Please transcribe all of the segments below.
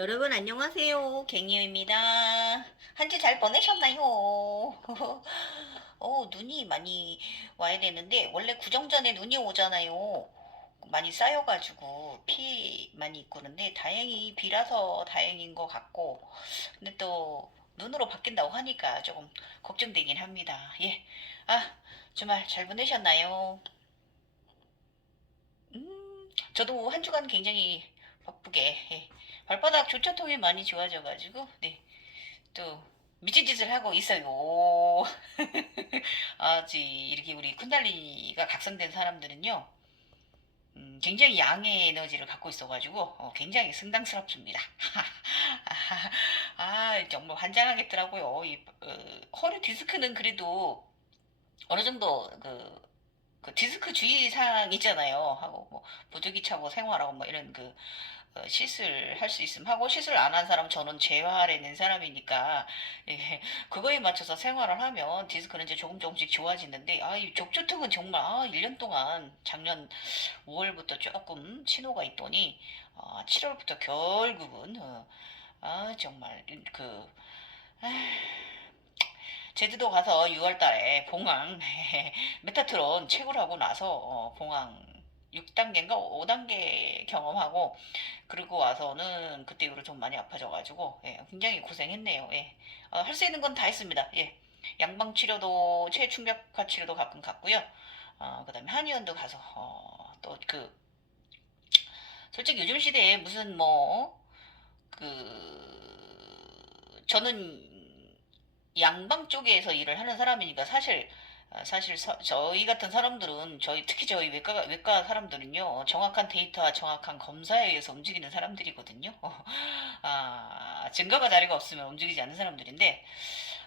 여러분 안녕하세요. 갱이입니다. 한 주 잘 보내셨나요? 눈이 많이 와야 되는데 원래 구정 전에 눈이 오잖아요. 많이 쌓여가지고 피 많이 있고 그런데 다행히 비라서 다행인 것 같고 근데 또 눈으로 바뀐다고 하니까 조금 걱정되긴 합니다. 예. 주말 잘 보내셨나요? 저도 한 주간 굉장히 바쁘게 발바닥 조차통이 많이 좋아져가지고 또 미친 짓을 하고 있어요. 이렇게 우리 쿤달리가 각성된 사람들은요, 굉장히 양의 에너지를 갖고 있어가지고 굉장히 승당스럽습니다. 정말 환장하겠더라고요. 허리 디스크는 그래도 어느 정도 그 디스크 주의사항 있잖아요. 하고 뭐 부득이차고 생활하고 뭐 이런 시술 할 수 있으면 하고 시술 안 한 사람 저는 재활해낸 사람이니까 예, 그거에 맞춰서 생활을 하면 디스크는 이제 조금 조금씩 좋아지는데 이 족저통은 정말 1년 동안 작년 5월부터 조금 신호가 있더니 7월부터 결국은 정말 제주도 가서 6월 달에 봉황 메타트론 채굴하고 나서 봉황 6단계인가 5단계 경험하고 그리고 와서는 그때 이후로 좀 많이 아파져가지고 굉장히 고생했네요. 예. 할 수 있는 건 다 했습니다. 예. 양방 치료도 체충격파 치료도 가끔 갔고요. 그다음에 한의원도 가서 또그 솔직히 요즘 시대에 무슨 저는 양방 쪽에서 일을 하는 사람이니까 사실 저희 같은 사람들은 특히 저희 외과 사람들은요 정확한 데이터와 정확한 검사에 의해서 움직이는 사람들이거든요. 증거가 자료가 없으면 움직이지 않는 사람들인데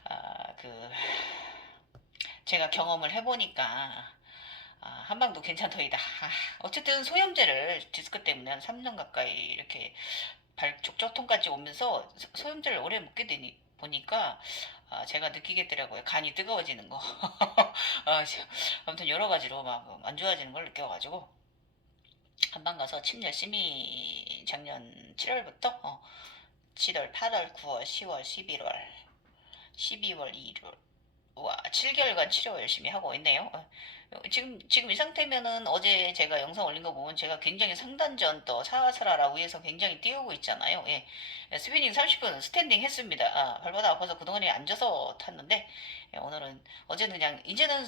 아, 그 제가 경험을 해보니까 한방도 괜찮더이다. 어쨌든 소염제를 디스크 때문에 한 3년 가까이 이렇게 족저통까지 오면서 소염제를 오래 먹게 되니 보니까 제가 느끼겠더라고요. 간이 뜨거워지는 거. 아무튼 여러 가지로 막 안 좋아지는 걸 느껴가지고 한방 가서 침 열심히 작년 7월부터 7월, 8월, 9월, 10월, 11월, 12월, 2월, 와, 7개월간 치료 열심히 하고 있네요. 지금 이 상태면은 어제 제가 영상 올린 거 보면 제가 굉장히 상단전 또 사와사라라 위에서 굉장히 뛰어오고 있잖아요. 예. 스피닝 30분 스탠딩 했습니다. 발바닥 아파서 그동안에 앉아서 탔는데, 어제는 그냥, 이제는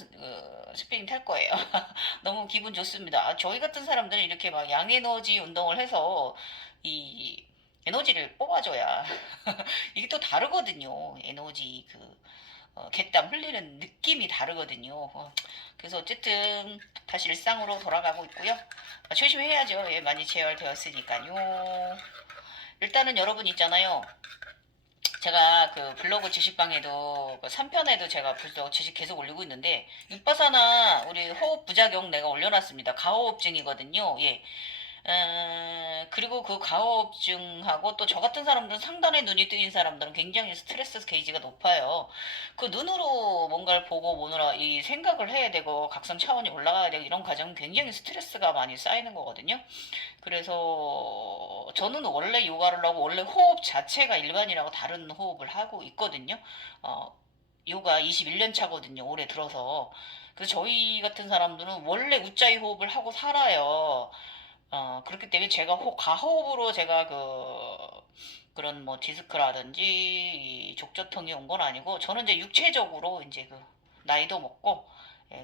스피닝 탈 거예요. 너무 기분 좋습니다. 저희 같은 사람들은 이렇게 막 양에너지 운동을 해서 이 에너지를 뽑아줘야 이게 또 다르거든요. 에너지 갯땀 흘리는 느낌이 다르거든요. 그래서 어쨌든 다시 일상으로 돌아가고 있고요. 조심해야죠. 예, 많이 재활되었으니까요. 일단은 여러분 있잖아요. 제가 블로그 지식방에도 3편에도 제가 벌써 지식 계속 올리고 있는데 육바사나 우리 호흡 부작용 내가 올려놨습니다. 가호흡증이거든요. 예. 그리고 그 가호흡증하고 또 저 같은 사람들은 상단에 눈이 뜨인 사람들은 굉장히 스트레스 게이지가 높아요. 그 눈으로 뭔가를 보고 보느라 이 생각을 해야 되고 각성 차원이 올라가야 되고 이런 과정은 굉장히 스트레스가 많이 쌓이는 거거든요. 그래서 저는 원래 요가를 하고 원래 호흡 자체가 일반이라고 다른 호흡을 하고 있거든요. 요가 21년 차거든요. 올해 들어서. 그래서 저희 같은 사람들은 원래 우짜이 호흡을 하고 살아요. 그렇기 때문에 제가 가호흡으로 제가 그런 뭐 디스크라든지 이 족저통이 온 건 아니고 저는 이제 육체적으로 이제 나이도 먹고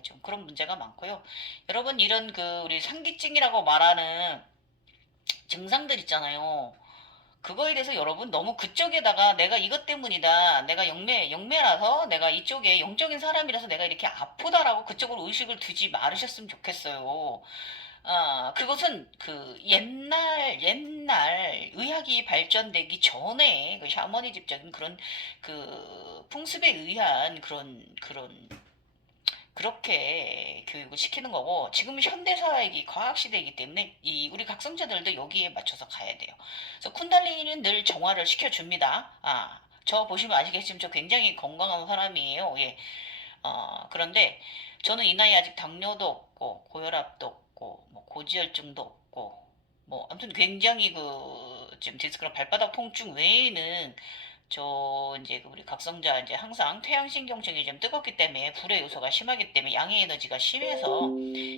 좀 그런 문제가 많고요. 여러분 이런 우리 상기증이라고 말하는 증상들 있잖아요. 그거에 대해서 여러분 너무 그쪽에다가 내가 이것 때문이다. 내가 영매라서 내가 이쪽에 영적인 사람이라서 내가 이렇게 아프다라고 그쪽으로 의식을 두지 말으셨으면 좋겠어요. 그것은 옛날 의학이 발전되기 전에 샤머니즘적인 그런 풍습에 의한 그렇게 교육을 시키는 거고 지금 현대사회이기 과학시대이기 때문에 우리 각성자들도 여기에 맞춰서 가야 돼요. 그래서 쿤달리니는 늘 정화를 시켜줍니다. 저 보시면 아시겠지만 저 굉장히 건강한 사람이에요. 예. 그런데 저는 이 나이에 아직 당뇨도 없고 고혈압도 없고 뭐 고지혈증도 없고 뭐 아무튼 굉장히 지금 디스크랑 발바닥 통증 외에는 저 이제 우리 각성자 이제 항상 태양신경청이 좀 뜨겁기 때문에 불의 요소가 심하기 때문에 양의 에너지가 심해서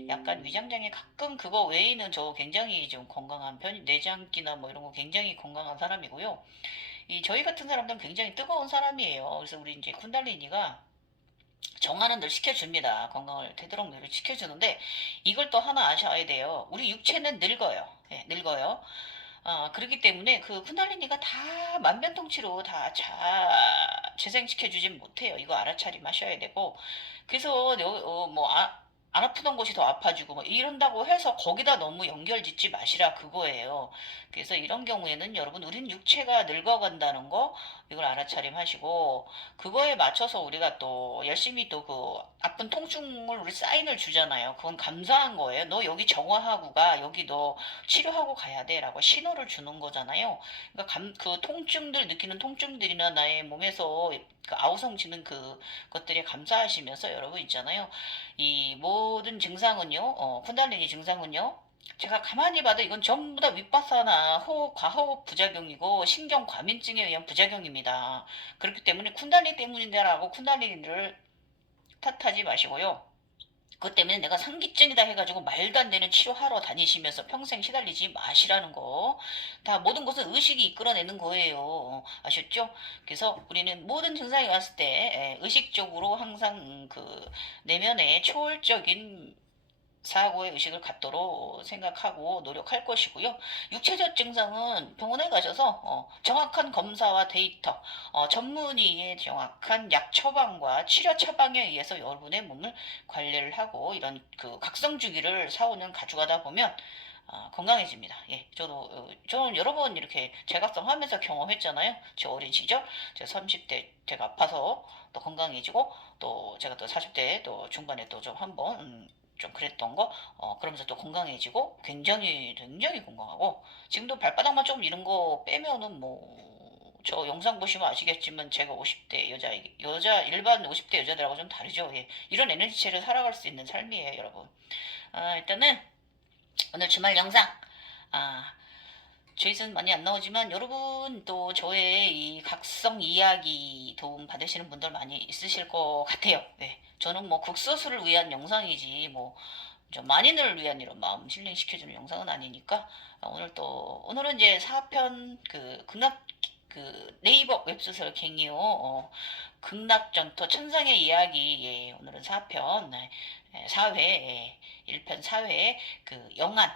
약간 위장장애 가끔 그거 외에는 저 굉장히 좀 건강한 편, 내장기나 뭐 이런 거 굉장히 건강한 사람이고요. 이 저희 같은 사람들은 굉장히 뜨거운 사람이에요. 그래서 우리 이제 쿤달리니가 정하는 대로 시켜줍니다. 건강을 되도록 늘 시켜주는데 이걸 또 하나 아셔야 돼요. 우리 육체는 늙어요. 예, 늙어요. 그렇기 때문에 그 쿤달리니가 다 만변통치로 다 재생시켜주진 못해요. 이거 알아차림하셔야 되고. 그래서 안 아프던 곳이 더 아파지고 뭐 이런다고 해서 거기다 너무 연결짓지 마시라 그거예요. 그래서 이런 경우에는 여러분 우린 육체가 늙어간다는 거 이걸 알아차림하시고 그거에 맞춰서 우리가 또 열심히 또 아픈 통증을 우리 사인을 주잖아요. 그건 감사한 거예요. 너 여기 정화하고 가. 여기 너 치료하고 가야 돼. 라고 신호를 주는 거잖아요. 그러니까 그 통증들, 느끼는 통증들이나 나의 몸에서 그 아우성치는 것들에 감사하시면서 여러분 있잖아요. 이 모든 증상은요, 쿤달리니 증상은요, 제가 가만히 봐도 이건 전부 다 윗바사나 과호흡 부작용이고 신경 과민증에 의한 부작용입니다. 그렇기 때문에 쿤달리 때문이다라고 쿤달리니를 탓하지 마시고요. 그것 때문에 내가 상기증이다 해가지고 말도 안 되는 치료하러 다니시면서 평생 시달리지 마시라는 거. 다 모든 것은 의식이 이끌어내는 거예요. 아셨죠? 그래서 우리는 모든 증상이 왔을 때 의식적으로 항상 내면의 초월적인 사고의 의식을 갖도록 생각하고 노력할 것이고요. 육체적 증상은 병원에 가셔서 정확한 검사와 데이터, 전문의의 정확한 약 처방과 치료 처방에 의해서 여러분의 몸을 관리를 하고 이런 각성 주기를 사오는 가져가다 보면 건강해집니다. 예, 저는 여러 번 이렇게 재각성하면서 경험했잖아요. 제 어린 시절, 제가 30대 제가 아파서 또 건강해지고 또 제가 또 40대 또 중반에 또 좀 한번 좀 그랬던 거, 그러면서 또 건강해지고 굉장히 굉장히 건강하고 지금도 발바닥만 좀 이런 거 빼면은 저 영상 보시면 아시겠지만 제가 50대 여자 일반 50대 여자들하고 좀 다르죠. 예. 이런 에너지체를 살아갈 수 있는 삶이에요, 여러분. 일단은 오늘 주말 영상 아, 조회수는 많이 안 나오지만 여러분 또 저의 이 각성 이야기 도움 받으시는 분들 많이 있으실 것 같아요. 네. 저는 뭐 극소수를 위한 영상이지 좀 만인을 위한 이런 마음 힐링시켜주는 영상은 아니니까 오늘은 이제 4편 극락 네이버 웹소설 갱이요 극락전투 천상의 이야기 오늘은 4편 4회 1편 4회 영안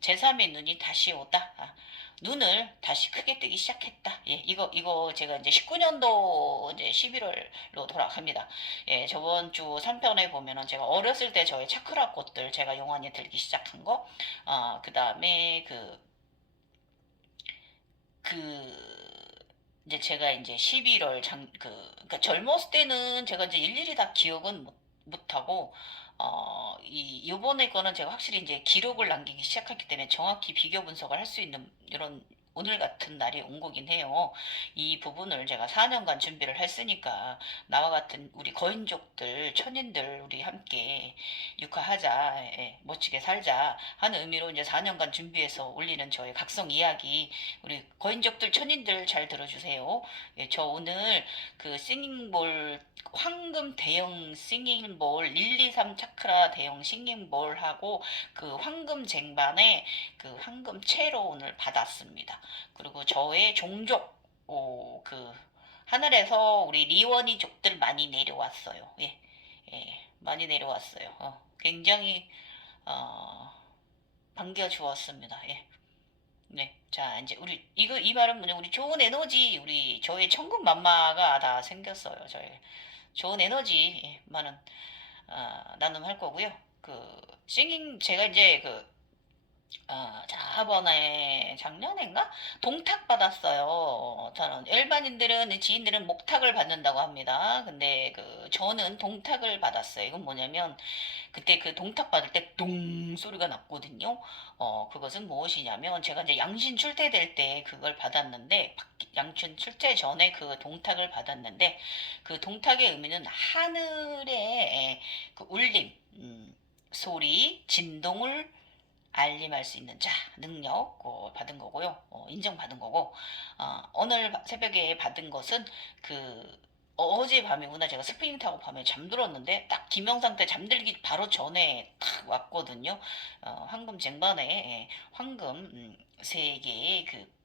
제3의 눈이 다시 오다. 눈을 다시 크게 뜨기 시작했다. 예, 이거 제가 이제 19년도 이제 11월로 돌아갑니다. 예, 저번 주 3편에 보면은 제가 어렸을 때 저의 차크라 꽃들 제가 용안에 들기 시작한 거, 그 다음에 이제 제가 이제 11월 그러니까 젊었을 때는 제가 이제 일일이 다 기억은 못하고, 요번에 거는 제가 확실히 이제 기록을 남기기 시작했기 때문에 정확히 비교 분석을 할 수 있는 이런 오늘 같은 날이 온 거긴 해요. 이 부분을 제가 4년간 준비를 했으니까 나와 같은 우리 거인족들, 천인들 우리 함께 육화하자, 멋지게 살자 하는 의미로 이제 4년간 준비해서 올리는 저의 각성 이야기 우리 거인족들, 천인들 잘 들어주세요. 예, 저 오늘 싱잉볼 황금 대형 싱잉볼 1, 2, 3 차크라 대형 싱잉볼하고 황금 쟁반에 황금채로 오늘 받았습니다. 그리고 저의 종족 하늘에서 우리 리원이족들 많이 내려왔어요. 예, 예, 많이 내려왔어요. 굉장히 반겨주었습니다. 예. 네. 자, 이제 이 말은 뭐냐, 우리 좋은 에너지, 저의 천군만마가 다 생겼어요. 저의 좋은 에너지만은, 나눔할 거고요. 제가 이제 저번에 작년인가 동탁 받았어요. 저는 일반인들은 지인들은 목탁을 받는다고 합니다. 근데 저는 동탁을 받았어요. 이건 뭐냐면 그때 동탁 받을 때 동 소리가 났거든요. 그것은 무엇이냐면 제가 이제 양신 출퇴될 때 그걸 받았는데 양신 출퇴 전에 동탁을 받았는데 동탁의 의미는 하늘의 울림, 소리, 진동을 알림할 수 있는 자 능력 받은 거고요. 인정받은 거고 오늘 새벽에 받은 것은 그 어제 밤이구나. 제가 스프링 타고 밤에 잠들었는데 딱 김영상 때 잠들기 바로 전에 탁 왔거든요. 황금 쟁반에 황금 3개의 그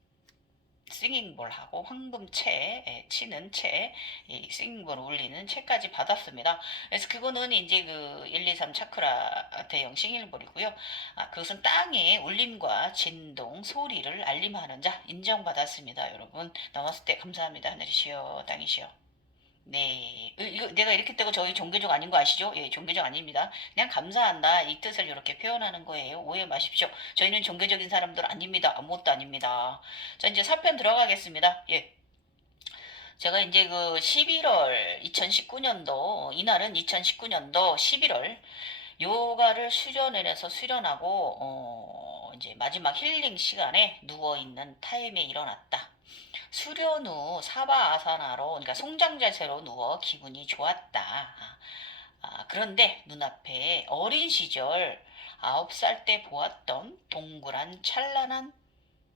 싱잉볼 하고 황금채, 치는 채, 이 싱잉볼 울리는 채까지 받았습니다. 그래서 그거는 이제 그 1, 2, 3 차크라 대형 싱잉볼이고요. 그것은 땅의 울림과 진동, 소리를 알림하는 자 인정받았습니다. 여러분 나왔을 때 감사합니다. 하늘이시여 땅이시여. 네, 이거 내가 이렇게 떼고 저희 종교적 아닌 거 아시죠? 예, 종교적 아닙니다. 그냥 감사한다 이 뜻을 이렇게 표현하는 거예요. 오해 마십시오. 저희는 종교적인 사람들 아닙니다. 아무것도 아닙니다. 자, 이제 사편 들어가겠습니다. 예. 제가 이제 그 11월 2019년도 이날은 2019년도 11월 요가를 수련을 해서 수련하고 이제 마지막 힐링 시간에 누워 있는 타임에 일어났다. 수련 후 사바 아사나로 그러니까 송장 자세로 누워 기분이 좋았다. 그런데 눈앞에 어린 시절 9살 때 보았던 동그란 찬란한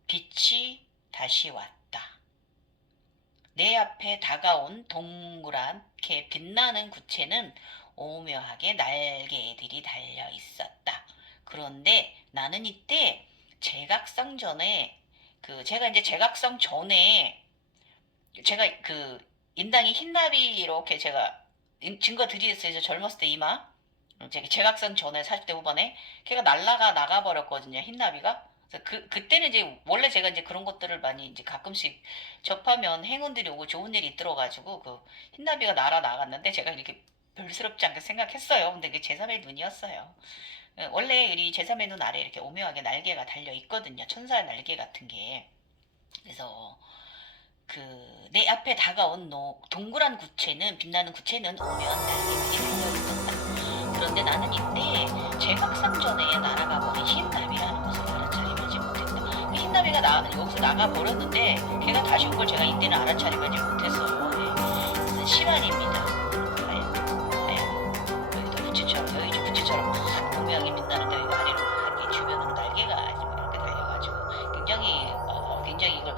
빛이 다시 왔다. 내 앞에 다가온 동그랗게 빛나는 구체는 오묘하게 날개들이 달려 있었다. 그런데 나는 이때 제각성 전에 제가 이제 제각성 전에 제가 인당이 흰나비 이렇게 제가 증거 드리겠어요. 젊었을 때 이마 제가 제각선 전에 40대 후반에 걔가 날라가 나가버렸거든요. 흰나비가. 그래서 그때는 이제 원래 제가 이제 그런 것들을 많이 이제 가끔씩 접하면 행운들이 오고 좋은 일이 있더라가지고 그 흰나비가 날아 나갔는데 제가 이렇게 별스럽지 않게 생각했어요. 근데 그게 제3의 눈이었어요. 원래 우리 제3의 눈 아래 이렇게 오묘하게 날개가 달려 있거든요. 천사의 날개 같은 게. 그래서 내 앞에 다가온 동그란 구체는 빛나는 구체는 오묘한 날개들이 달려 있었다. 그런데 나는 이때 제각상전에 날아가 버린 흰나비라는 것을 알아차림하지 못했다. 그 흰나비가 여기서 나가 버렸는데 걔가 다시 온 걸 제가 이때는 알아차림하지 못했어요. 예. 그래서 시간입니다. 여기도 구체처럼 여기 구체처럼 막 오묘하게 빛나는데 여기 아래로 막 주변으로 날개가 이렇게 달려가지고 굉장히 이걸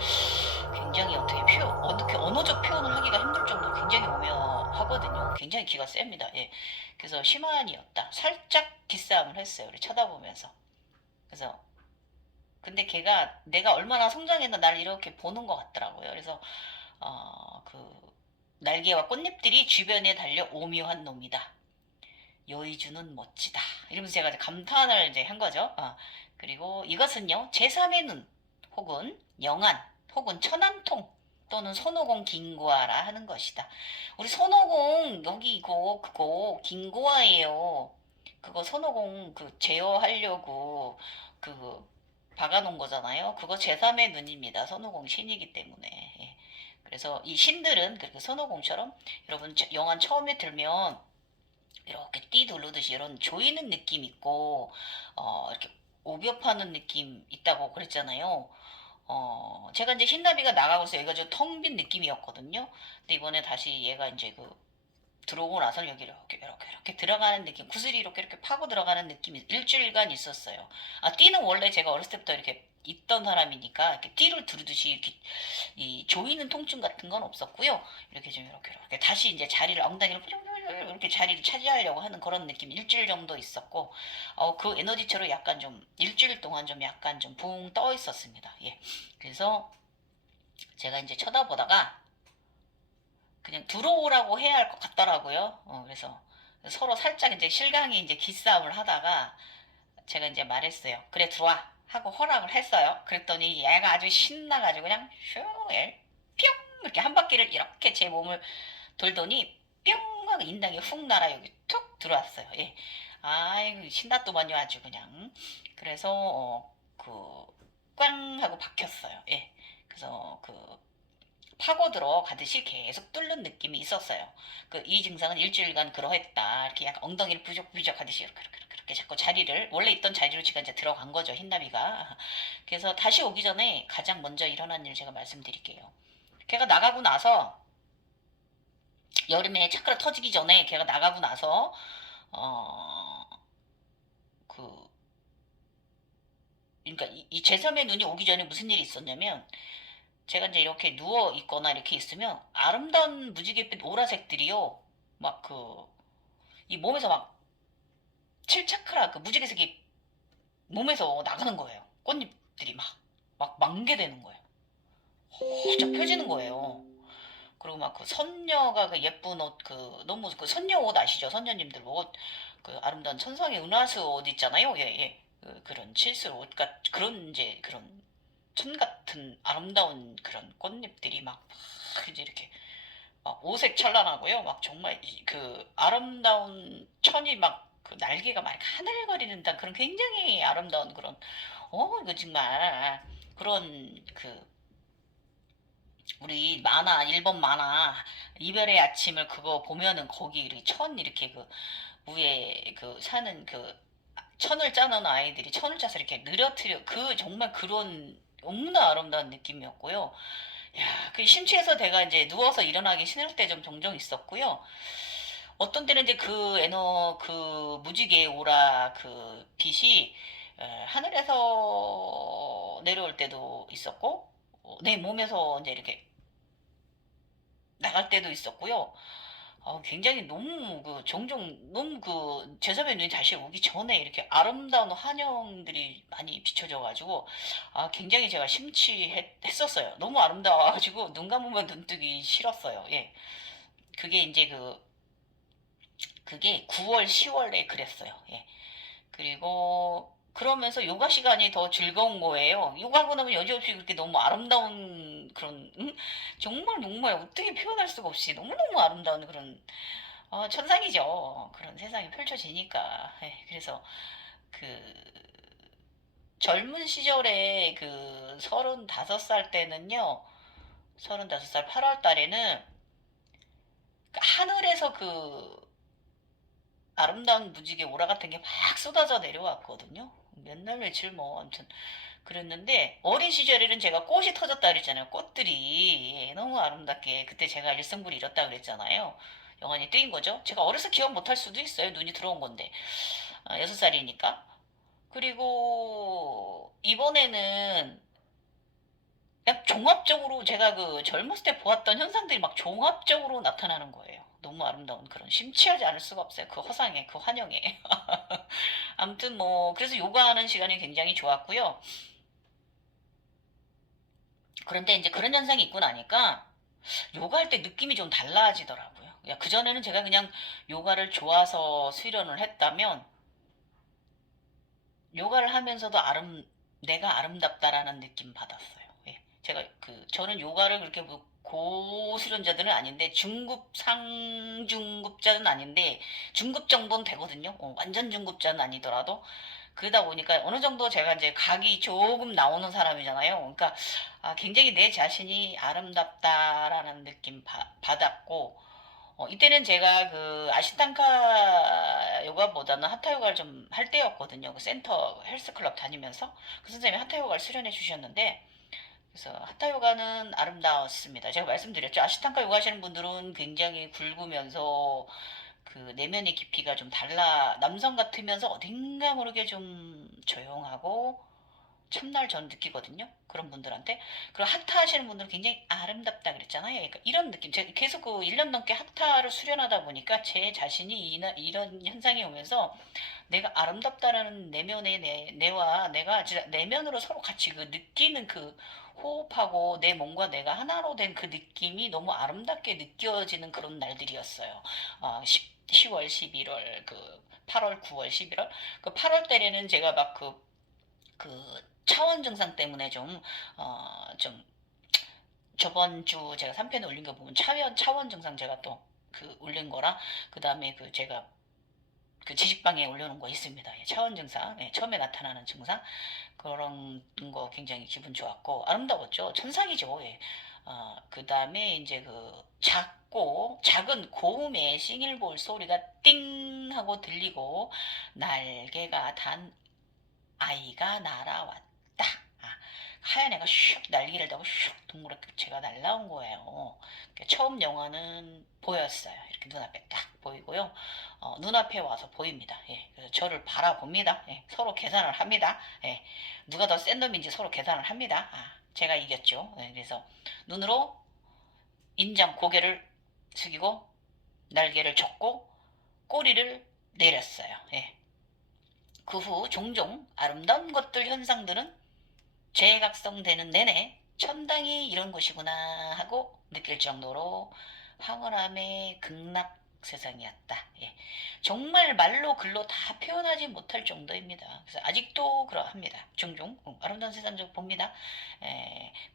굉장히 어떻게 언어적 표현을 하기가 힘들 정도로 굉장히 오묘하거든요. 굉장히 기가 셉니다. 예. 그래서 심한이었다. 살짝 기싸움을 했어요. 우리 쳐다보면서. 그래서 근데 걔가 내가 얼마나 성장했나 나를 이렇게 보는 것 같더라고요. 그래서 날개와 꽃잎들이 주변에 달려 오묘한 놈이다. 여의주는 멋지다. 이러면서 제가 감탄을 이제 한 거죠. 그리고 이것은요, 제3의 눈, 혹은 영안, 혹은 천안통, 또는 손오공 긴고아라 하는 것이다. 우리 손오공, 여기 그거 긴고아예요. 그거 손오공 제어하려고 박아놓은 거잖아요. 그거 제3의 눈입니다. 손오공 신이기 때문에. 예. 그래서 이 신들은 그렇게 손오공처럼 여러분 영안 처음에 들면 이렇게 띠 누르듯이 이런 조이는 느낌 있고 이렇게 오겹하는 느낌 있다고 그랬잖아요. 제가 이제 흰나비가 나가고서 여기가 좀 텅 빈 느낌이었거든요. 근데 이번에 다시 얘가 이제 들어오고 나서 여기 이렇게 들어가는 느낌, 구슬이 이렇게 파고 들어가는 느낌이 일주일간 있었어요. 띠는 원래 제가 어렸을 때부터 이렇게 있던 사람이니까 이렇게 띠를 두르듯이 이렇게 이 조이는 통증 같은 건 없었고요. 이렇게 좀 이렇게 다시 이제 자리를 엉덩이를 이렇게 자리를 차지하려고 하는 그런 느낌 일주일 정도 있었고 그 에너지처럼 약간 좀 일주일 동안 좀 약간 좀 붕 떠 있었습니다. 예. 그래서 제가 이제 쳐다보다가 그냥 들어오라고 해야 할 것 같더라고요. 그래서 서로 살짝 이제 실강이 이제 기싸움을 하다가 제가 이제 말했어요. 그래 들어와 하고 허락을 했어요. 그랬더니 얘가 아주 신나가지고 그냥 뿅 이렇게 한 바퀴를 이렇게 제 몸을 돌더니 뿅 하고 인당이 훅 날아 여기 툭 들어왔어요. 예. 아이고 신났더만요 아주 그냥. 그래서 꽝 하고 박혔어요. 예. 그래서 파고 들어가듯이 계속 뚫는 느낌이 있었어요. 이 증상은 일주일간 그러했다. 이렇게 약간 엉덩이를 부적부적 하듯이 이렇게 자꾸 자리를 원래 있던 자리로 제가 이제 들어간 거죠. 흰나비가. 그래서 다시 오기 전에 가장 먼저 일어난 일 제가 말씀드릴게요. 걔가 나가고 나서 여름에 차크라 터지기 전에 걔가 나가고 나서 어, 그 그러니까 이 제3의 눈이 오기 전에 무슨 일이 있었냐면, 제가 이제 이렇게 누워 있거나 이렇게 있으면 아름다운 무지갯빛 보라색들이요, 막 이 몸에서 막 칠차크라 그 무지개색이 몸에서 나가는 거예요. 꽃잎들이 막 만개되는 거예요. 활짝 펴지는 거예요. 그리고 막 그 선녀가 그 예쁜 옷, 너무 그 선녀 옷 아시죠? 선녀님들 옷, 그 아름다운 천상의 은하수 옷 있잖아요. 예, 예. 그런 칠술 옷 그런 이제 그런 천 같은 아름다운 그런 꽃잎들이 막 이제 이렇게 막 오색 찬란하고요. 막 정말 그 아름다운 천이 막 그 날개가 막 하늘거리는 듯한 그런 굉장히 아름다운 그런, 이거 정말 그런 우리 만화, 일본 만화 이별의 아침을 그거 보면은 거기 이렇게 천 이렇게 위에 사는 천을 짜는 아이들이 천을 짜서 이렇게 느려트려 정말 그런 너무나 아름다운 느낌이었고요. 야, 그 심취해서 내가 이제 누워서 일어나기 싫을 때 좀 종종 있었고요. 어떤 때는 이제 무지개 오라 빛이 하늘에서 내려올 때도 있었고, 내 몸에서 이제 이렇게 나갈 때도 있었고요. 굉장히 너무 종종 너무 제3의 눈이 다시 오기 전에 이렇게 아름다운 환영들이 많이 비춰져가지고, 굉장히 제가 심취했었어요. 너무 아름다워가지고 눈 감으면 눈 뜨기 싫었어요. 예. 그게 이제 그게 9월, 10월에 그랬어요. 예. 그리고 그러면서 요가 시간이 더 즐거운 거예요. 요가하고 나면 여지없이 그렇게 너무 아름다운 그런, 정말 정말 어떻게 표현할 수가 없이 너무너무 아름다운 그런, 천상이죠. 그런 세상이 펼쳐지니까. 예, 그래서 그 젊은 시절에 35살 때는요, 35살 8월 달에는 하늘에서 아름다운 무지개 오라 같은 게 막 쏟아져 내려왔거든요. 몇 날 며칠 뭐 아무튼 그랬는데, 어린 시절에는 제가 꽃이 터졌다 그랬잖아요. 꽃들이 너무 아름답게 그때 제가 일성불이 잃었다 그랬잖아요. 영원히 뜨인 거죠. 제가 어려서 기억 못할 수도 있어요. 눈이 들어온 건데. 6살이니까. 그리고 이번에는 그냥 종합적으로 제가 젊었을 때 보았던 현상들이 막 종합적으로 나타나는 거예요. 너무 아름다운 그런 심취하지 않을 수가 없어요. 그 허상에, 그 환영에. 아무튼 뭐 그래서 요가하는 시간이 굉장히 좋았고요. 그런데 이제 그런 현상이 있고 나니까 요가할 때 느낌이 좀 달라지더라고요. 그전에는 제가 그냥 요가를 좋아서 수련을 했다면, 요가를 하면서도 내가 아름답다라는 느낌 받았어요. 예. 저는 요가를 그렇게 뭐 고수련자들은 아닌데, 상중급자는 아닌데, 중급 정도는 되거든요. 완전 중급자는 아니더라도. 그러다 보니까 어느 정도 제가 이제 각이 조금 나오는 사람이잖아요. 그러니까, 굉장히 내 자신이 아름답다라는 느낌 받았고, 이때는 제가 아시탄카 요가보다는 하타 요가를 좀 할 때였거든요. 그 센터 헬스클럽 다니면서 그 선생님이 하타 요가를 수련해 주셨는데, 그래서 하타 요가는 아름다웠습니다. 제가 말씀드렸죠. 아시탄카 요가 하시는 분들은 굉장히 굵으면서 내면의 깊이가 좀 남성 같으면서 어딘가 모르게 좀 조용하고 첫날 전 느끼거든요. 그런 분들한테. 그리고 하타 하시는 분들은 굉장히 아름답다 그랬잖아요. 그러니까 이런 느낌. 제가 계속 1년 넘게 하타를 수련하다 보니까 제 자신이 이런 현상이 오면서 내가 아름답다라는 내면의 내와 내가 진짜 내면으로 서로 같이 느끼는 호흡하고 내 몸과 내가 하나로 된 그 느낌이 너무 아름답게 느껴지는 그런 날들이었어요. 10월, 11월, 8월, 9월, 11월. 8월 때에는 제가 막 차원 증상 때문에 좀 저번 주 제가 3편에 올린 거 보면 차원 증상 제가 또 올린 거랑, 그 다음에 제가 지식방에 올려놓은 거 있습니다. 예, 차원 증상, 예, 처음에 나타나는 증상, 그런 거 굉장히 기분 좋았고 아름다웠죠. 천상이죠. 예. 그 다음에 이제 작은 고음의 싱일볼 소리가 띵 하고 들리고, 날개가 단 아이가 날아왔다. 하얀 애가 슉 날개를 달고 슉 동그랗게 제가 날라온 거예요. 처음 영화는 보였어요. 이렇게 눈앞에 딱 보이고요. 눈앞에 와서 보입니다. 예, 그래서 저를 바라봅니다. 예, 서로 계산을 합니다. 예, 누가 더 센 놈인지 서로 계산을 합니다. 제가 이겼죠. 예, 그래서 눈으로 인장 고개를 숙이고 날개를 젓고 꼬리를 내렸어요. 예. 그 후 종종 아름다운 것들 현상들은 재각성되는 내내 천당이 이런 곳이구나 하고 느낄 정도로 황홀함의 극락 세상이었다. 예. 정말 말로 글로 다 표현하지 못할 정도입니다. 그래서 아직도 그러합니다. 종종 아름다운 세상 좀 봅니다.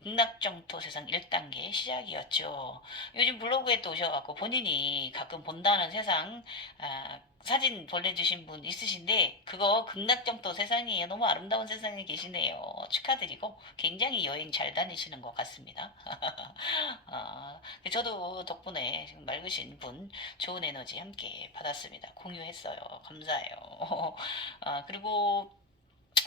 극락정토 세상 1단계 시작이었죠. 요즘 블로그에 또 오셔갖고 본인이 가끔 본다는 세상 사진 보내주신 분 있으신데 그거 극락정토 세상이에요. 너무 아름다운 세상에 계시네요. 축하드리고 굉장히 여행 잘 다니시는 것 같습니다. 저도 덕분에 맑으신 분 좋은 에너지 함께 받았습니다. 공유했어요. 감사해요. 그리고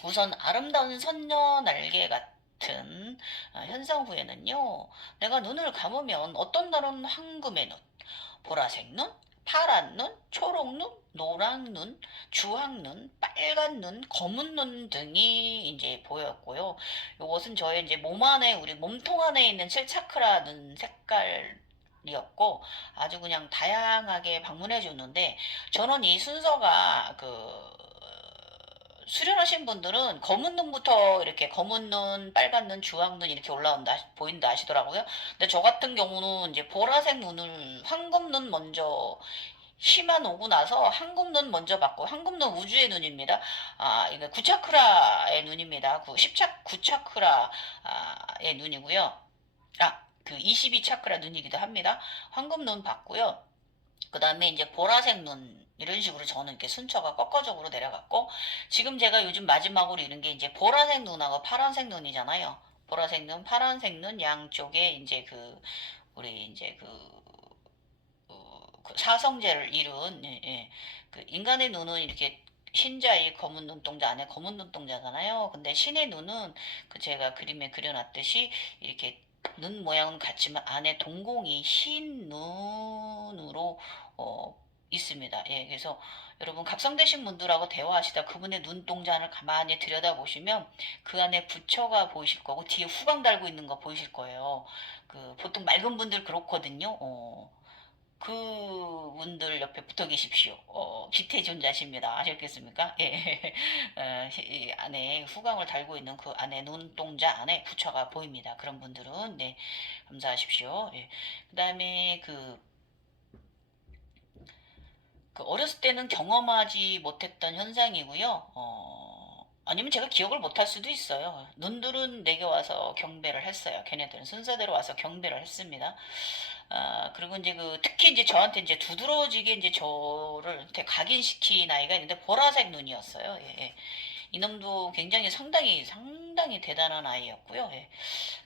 우선 아름다운 선녀 날개 같은 현상 후에는요. 내가 눈을 감으면 어떤 날은 황금의 눈, 보라색 눈, 파란 눈, 초록 눈, 노랑 눈, 주황 눈, 빨간 눈, 검은 눈 등이 이제 보였고요. 이것은 저의 이제 몸 안에 우리 몸통 안에 있는 7차크라 눈 색깔이었고 아주 그냥 다양하게 방문해 줬는데 저는 이 순서가 수련하신 분들은 검은 눈부터 이렇게 검은 눈, 빨간 눈, 주황 눈 이렇게 올라온다 보인다 하시더라고요. 근데 저 같은 경우는 이제 보라색 눈을 황금 눈 먼저 희만 오고 나서 황금 눈 먼저 받고 황금 눈 우주의 눈입니다. 이거 구차크라의 눈입니다. 9차크라의 눈이고요. 그 22차크라 눈이기도 합니다. 황금 눈 받고요. 그 다음에 이제 보라색 눈 이런 식으로 저는 이렇게 순서가 꺾어적으로 내려갔고 지금 제가 요즘 마지막으로 이런 게 이제 보라색 눈하고 파란색 눈이잖아요. 보라색 눈, 파란색 눈 양쪽에 이제 우리 이제 그 사성제를 이룬 그 인간의 눈은 이렇게 흰자의 검은 눈동자 안에 검은 눈동자잖아요. 근데 신의 눈은 제가 그림에 그려놨듯이 이렇게 눈 모양은 같지만 안에 동공이 흰 눈으로 있습니다. 예, 그래서 여러분 각성되신 분들하고 대화하시다 그분의 눈동자를 가만히 들여다보시면 그 안에 부처가 보이실 거고 뒤에 후광 달고 있는 거 보이실 거예요. 보통 맑은 분들 그렇거든요. 그분들 옆에 붙어 계십시오. 빛의 존재십니다. 아셨겠습니까? 예. 이 안에 후광을 달고 있는 그 안에 눈동자 안에 부처가 보입니다. 그런 분들은 네 감사하십시오. 예. 그다음에 어렸을 때는 경험하지 못했던 현상이고요. 아니면 제가 기억을 못할 수도 있어요. 눈들은 내게 와서 경배를 했어요. 걔네들은 순서대로 와서 경배를 했습니다. 그리고 이제 특히 이제 저한테 이제 두드러지게 이제 저를 각인시킨 아이가 있는데 보라색 눈이었어요. 예, 예. 이놈도 굉장히 상당히 대단한 아이였고요. 예.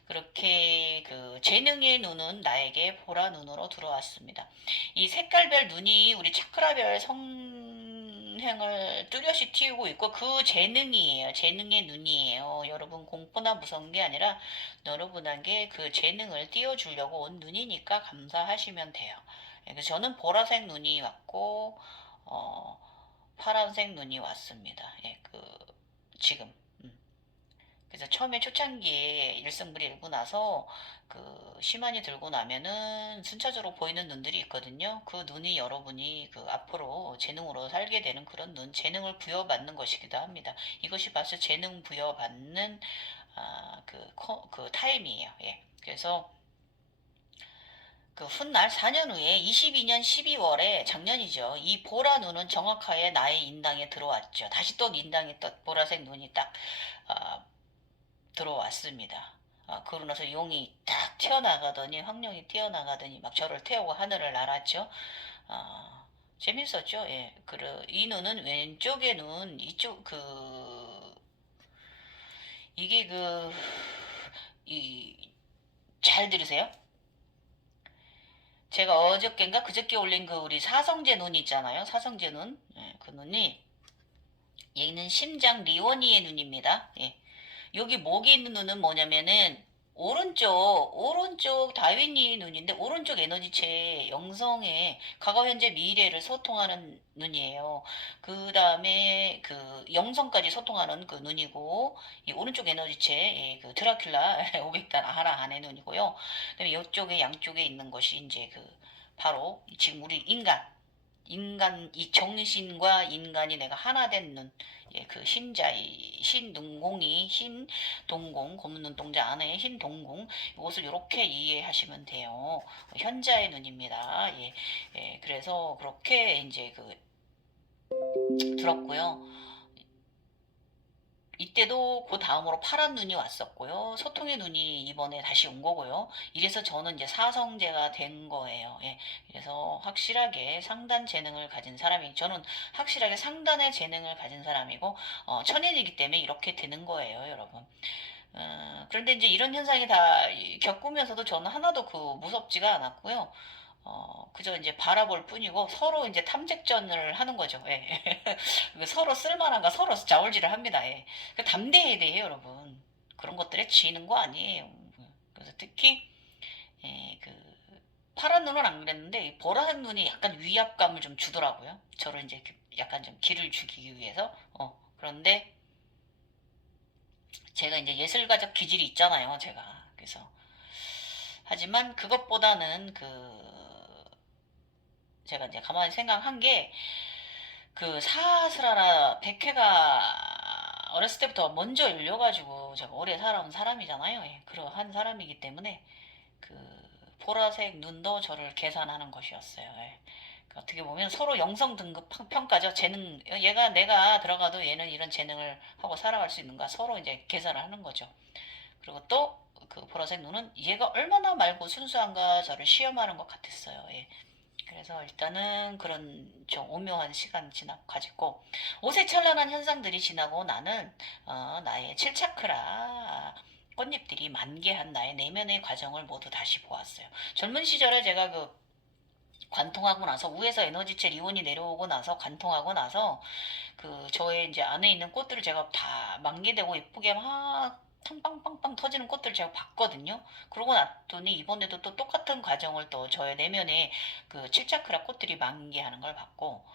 그렇게 재능의 눈은 나에게 보라 눈으로 들어왔습니다. 이 색깔별 눈이 우리 차크라별 성행을 뚜렷이 틔우고 있고 그 재능이에요. 재능의 눈이에요. 여러분 공포나 무서운 게 아니라 여러분에게 그 재능을 띄워주려고 온 눈이니까 감사하시면 돼요. 그래서 저는 보라색 눈이 왔고 파란색 눈이 왔습니다. 예, 지금. 그래서 처음에 초창기에 일성불이 일고 나서 시만이 들고 나면은 순차적으로 보이는 눈들이 있거든요. 그 눈이 여러분이 앞으로 재능으로 살게 되는 그런 눈, 재능을 부여받는 것이기도 합니다. 이것이 바로 재능 부여받는 타임이에요. 예. 그래서 훗날 4년 후에 22년 12월에 작년이죠. 이 보라 눈은 정확하게 나의 인당에 들어왔죠. 다시 또 인당에 또 보라색 눈이 딱 들어왔습니다. 그러고 나서 용이 딱 튀어나가더니 황룡이 튀어나가더니 막 저를 태우고 하늘을 날았죠. 재밌었죠. 예. 이 눈은 왼쪽의 눈 이쪽 이게 잘 들으세요. 제가 어저께인가 그저께 올린 우리 사성제 눈 있잖아요. 사성제 눈. 예, 그 눈이 얘는 심장 리원이의 눈입니다. 예. 여기 목에 있는 눈은 뭐냐면은 오른쪽 다윈이 눈인데, 오른쪽 에너지체 영성의 과거, 현재, 미래를 소통하는 눈이에요. 그 다음에 그 영성까지 소통하는 그 눈이고, 이 오른쪽 에너지체, 예, 그 드라큘라 500단 아하라 안의 눈이고요. 그다음에 이쪽에 양쪽에 있는 것이 이제 그 바로 지금 우리 인간 이 정신과 인간이 내가 하나 된 눈, 예, 그 흰자이 흰눈공이 흰 동공 검은 눈동자 안에 흰 동공, 이것을 이렇게 이해하시면 돼요. 현자의 눈입니다. 예, 예, 그래서 그렇게 이제 그 들었고요. 이때도 그 다음으로 파란 눈이 왔었고요. 소통의 눈이 이번에 다시 온 거고요. 이래서 저는 이제 사성제가 된 거예요. 예. 그래서 확실하게 상단 재능을 가진 사람이, 저는 확실하게 상단의 재능을 가진 사람이고, 천인이기 때문에 이렇게 되는 거예요, 여러분. 그런데 이제 이런 현상이 다 겪으면서도 저는 하나도 그 무섭지가 않았고요. 그저 이제 바라볼 뿐이고 서로 이제 탐색전을 하는 거죠. 예. 서로 쓸만한가 서로 자울질을 합니다. 예. 담대해야 돼요, 여러분. 그런 것들에 지는 거 아니에요. 그래서 특히 그 파란 눈은 안 그랬는데 이 보라색 눈이 약간 위압감을 좀 주더라고요. 저를 이제 약간 좀 기를 주기 위해서. 그런데 제가 이제 예술가적 기질이 있잖아요, 제가. 그래서 하지만 그것보다는 제가 이제 가만히 생각한 게, 그 사스라라 백회가 어렸을 때부터 먼저 열려가지고 제가 오래 살아온 사람이잖아요. 예, 그러한 사람이기 때문에 그 보라색 눈도 저를 계산하는 것이었어요. 예. 그 어떻게 보면 서로 영성 등급 평가죠. 재능, 얘가 내가 들어가도 얘는 이런 재능을 하고 살아갈 수 있는가 서로 이제 계산을 하는 거죠. 그리고 또 그 보라색 눈은 얘가 얼마나 맑고 순수한가 저를 시험하는 것 같았어요. 예. 그래서 일단은 그런 좀 오묘한 시간 가지고 오세찬란한 현상들이 지나고 나는 나의 칠차크라 꽃잎들이 만개한 나의 내면의 과정을 모두 다시 보았어요. 젊은 시절에 제가 그 관통하고 나서 위에서 에너지체 리온이 내려오고 나서 관통하고 나서 그 저의 이제 안에 있는 꽃들을 제가 다 만개되고 예쁘게 막 탕빵빵빵 터지는 꽃들을 제가 봤거든요. 그러고 났더니 이번에도 또 똑같은 과정을 또 저의 내면에 그 칠차크라 꽃들이 만개하는 걸 봤고,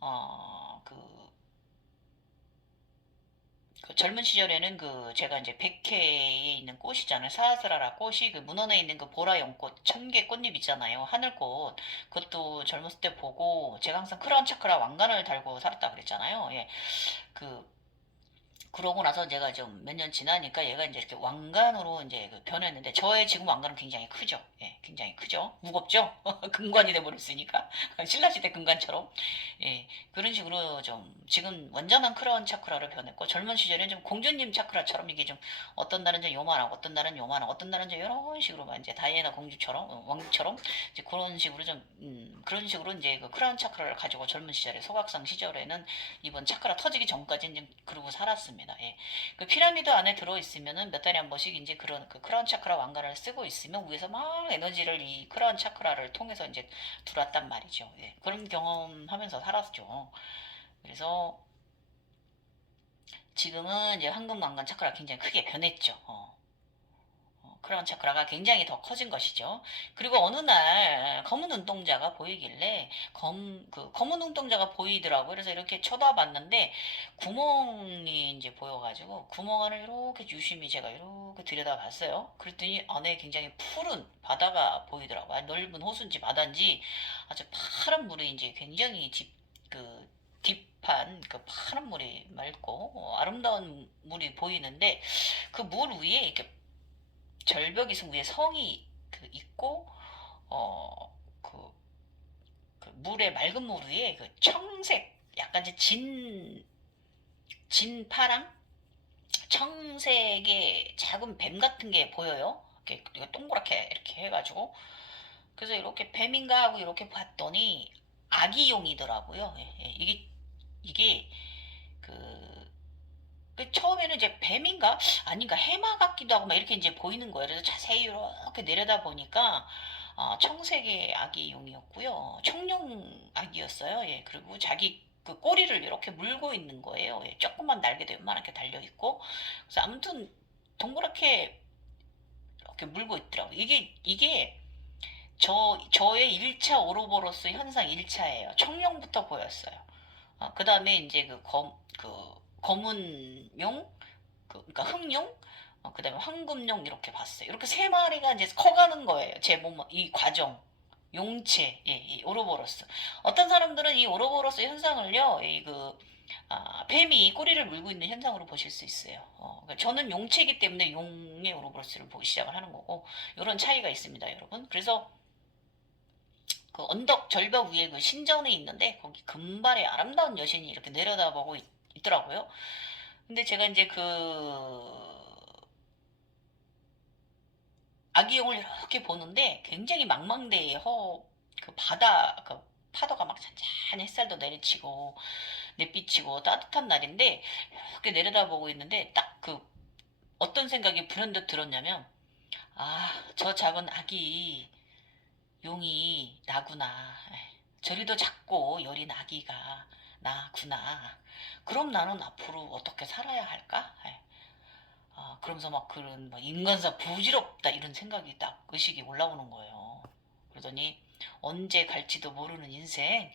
어, 그, 그 젊은 시절에는 그 제가 이제 백회에 있는 꽃이잖아요. 사스라라 꽃이 그 문헌에 있는 그 보라 연꽃 1000개 꽃잎 있잖아요. 하늘꽃. 그것도 젊었을 때 보고 제가 항상 크라운 차크라 왕관을 달고 살았다 그랬잖아요. 예. 그 그러고 나서 제가 좀 몇 년 지나니까 얘가 이제 이렇게 왕관으로 이제 그 변했는데, 저의 지금 왕관은 굉장히 크죠. 예, 굉장히 크죠. 무겁죠. 금관이 돼버렸으니까 신라시대 금관처럼. 예, 그런 식으로 좀 지금 완전한 크라운 차크라로 변했고, 젊은 시절에는 좀 공주님 차크라처럼 이게 좀 어떤 날은 좀 요만하고 어떤 날은 요만하고 어떤 날은 좀 이런 식으로 막 이제 다이애나 공주처럼 왕처럼 이제 그런 식으로 좀 그런 식으로 이제 그 크라운 차크라를 가지고 젊은 시절에 소각성 시절에는 이번 차크라 터지기 전까지는 좀 그러고 살았습니다. 예. 그 피라미드 안에 들어있으면은 몇 달에 한 번씩 이제 그런 그 크라운 차크라 왕관을 쓰고 있으면 위에서 막 에너지를 이 크라운 차크라를 통해서 이제 들어왔단 말이죠. 예. 그런 경험하면서 살았죠. 그래서 지금은 이제 황금 왕관 차크라 굉장히 크게 변했죠. 크라운 차크라가 굉장히 더 커진 것이죠. 그리고 어느 날 검은 눈동자가 보이길래 검은 눈동자가 보이더라고요. 그래서 이렇게 쳐다봤는데 구멍이 이제 보여가지고 구멍 안을 이렇게 유심히 제가 이렇게 들여다봤어요. 그랬더니 안에 굉장히 푸른 바다가 보이더라고요. 넓은 호수인지 바다인지 아주 파란 물이 이제 굉장히 딥한 그 파란 물이 맑고 아름다운 물이 보이는데, 그 물 위에 이렇게 절벽 이승 위에 성이 있고, 어, 그, 그 물의 맑은 물 위에 그 청색, 약간 이제 진파랑 청색의 작은 뱀 같은 게 보여요. 이렇게 동그랗게 이렇게 해가지고. 그래서 이렇게 뱀인가 하고 이렇게 봤더니 아기용이더라고요. 예, 예. 이게 그 처음에는 이제 뱀인가 아닌가 해마 같기도 하고 막 이렇게 이제 보이는 거예요. 그래서 자세히 이렇게 내려다 보니까 청색의 아기용이었고요. 청룡 아기였어요. 예, 그리고 자기 그 꼬리를 이렇게 물고 있는 거예요. 예, 조금만 날개도 웬만하게 달려 있고. 그래서 아무튼 동그랗게 이렇게 물고 있더라고요. 이게 저의 1차 오로보로스 현상 1차예요. 청룡부터 보였어요. 그 다음에 이제 그 검은 용, 그러니까 흑룡, 그 다음에 황금용 이렇게 봤어요. 이렇게 세 마리가 이제 커가는 거예요. 제 몸, 이 과정. 용체, 예, 이 오로보로스. 어떤 사람들은 이 오로보로스 현상을요, 뱀이 꼬리를 물고 있는 현상으로 보실 수 있어요. 그러니까 저는 용체이기 때문에 용의 오로보로스를 보기 시작을 하는 거고, 이런 차이가 있습니다, 여러분. 그래서 그 언덕 절벽 위에 그 신전에 있는데 거기 금발의 아름다운 여신이 이렇게 내려다보고 있더라고요. 근데 제가 이제 그 아기용을 이렇게 보는데 굉장히 망망대해 그 바다 그 파도가 막 잔잔히 햇살도 내리치고 내비치고 따뜻한 날인데 이렇게 내려다보고 있는데 딱 그 어떤 생각이 불현듯 들었냐면 저 작은 아기 용이 나구나. 저리도 작고 여린 아기가 나구나. 그럼 나는 앞으로 어떻게 살아야 할까? 그러면서 막 그런 인간사 부질없다 이런 생각이 딱 의식이 올라오는 거예요. 그러더니 언제 갈지도 모르는 인생.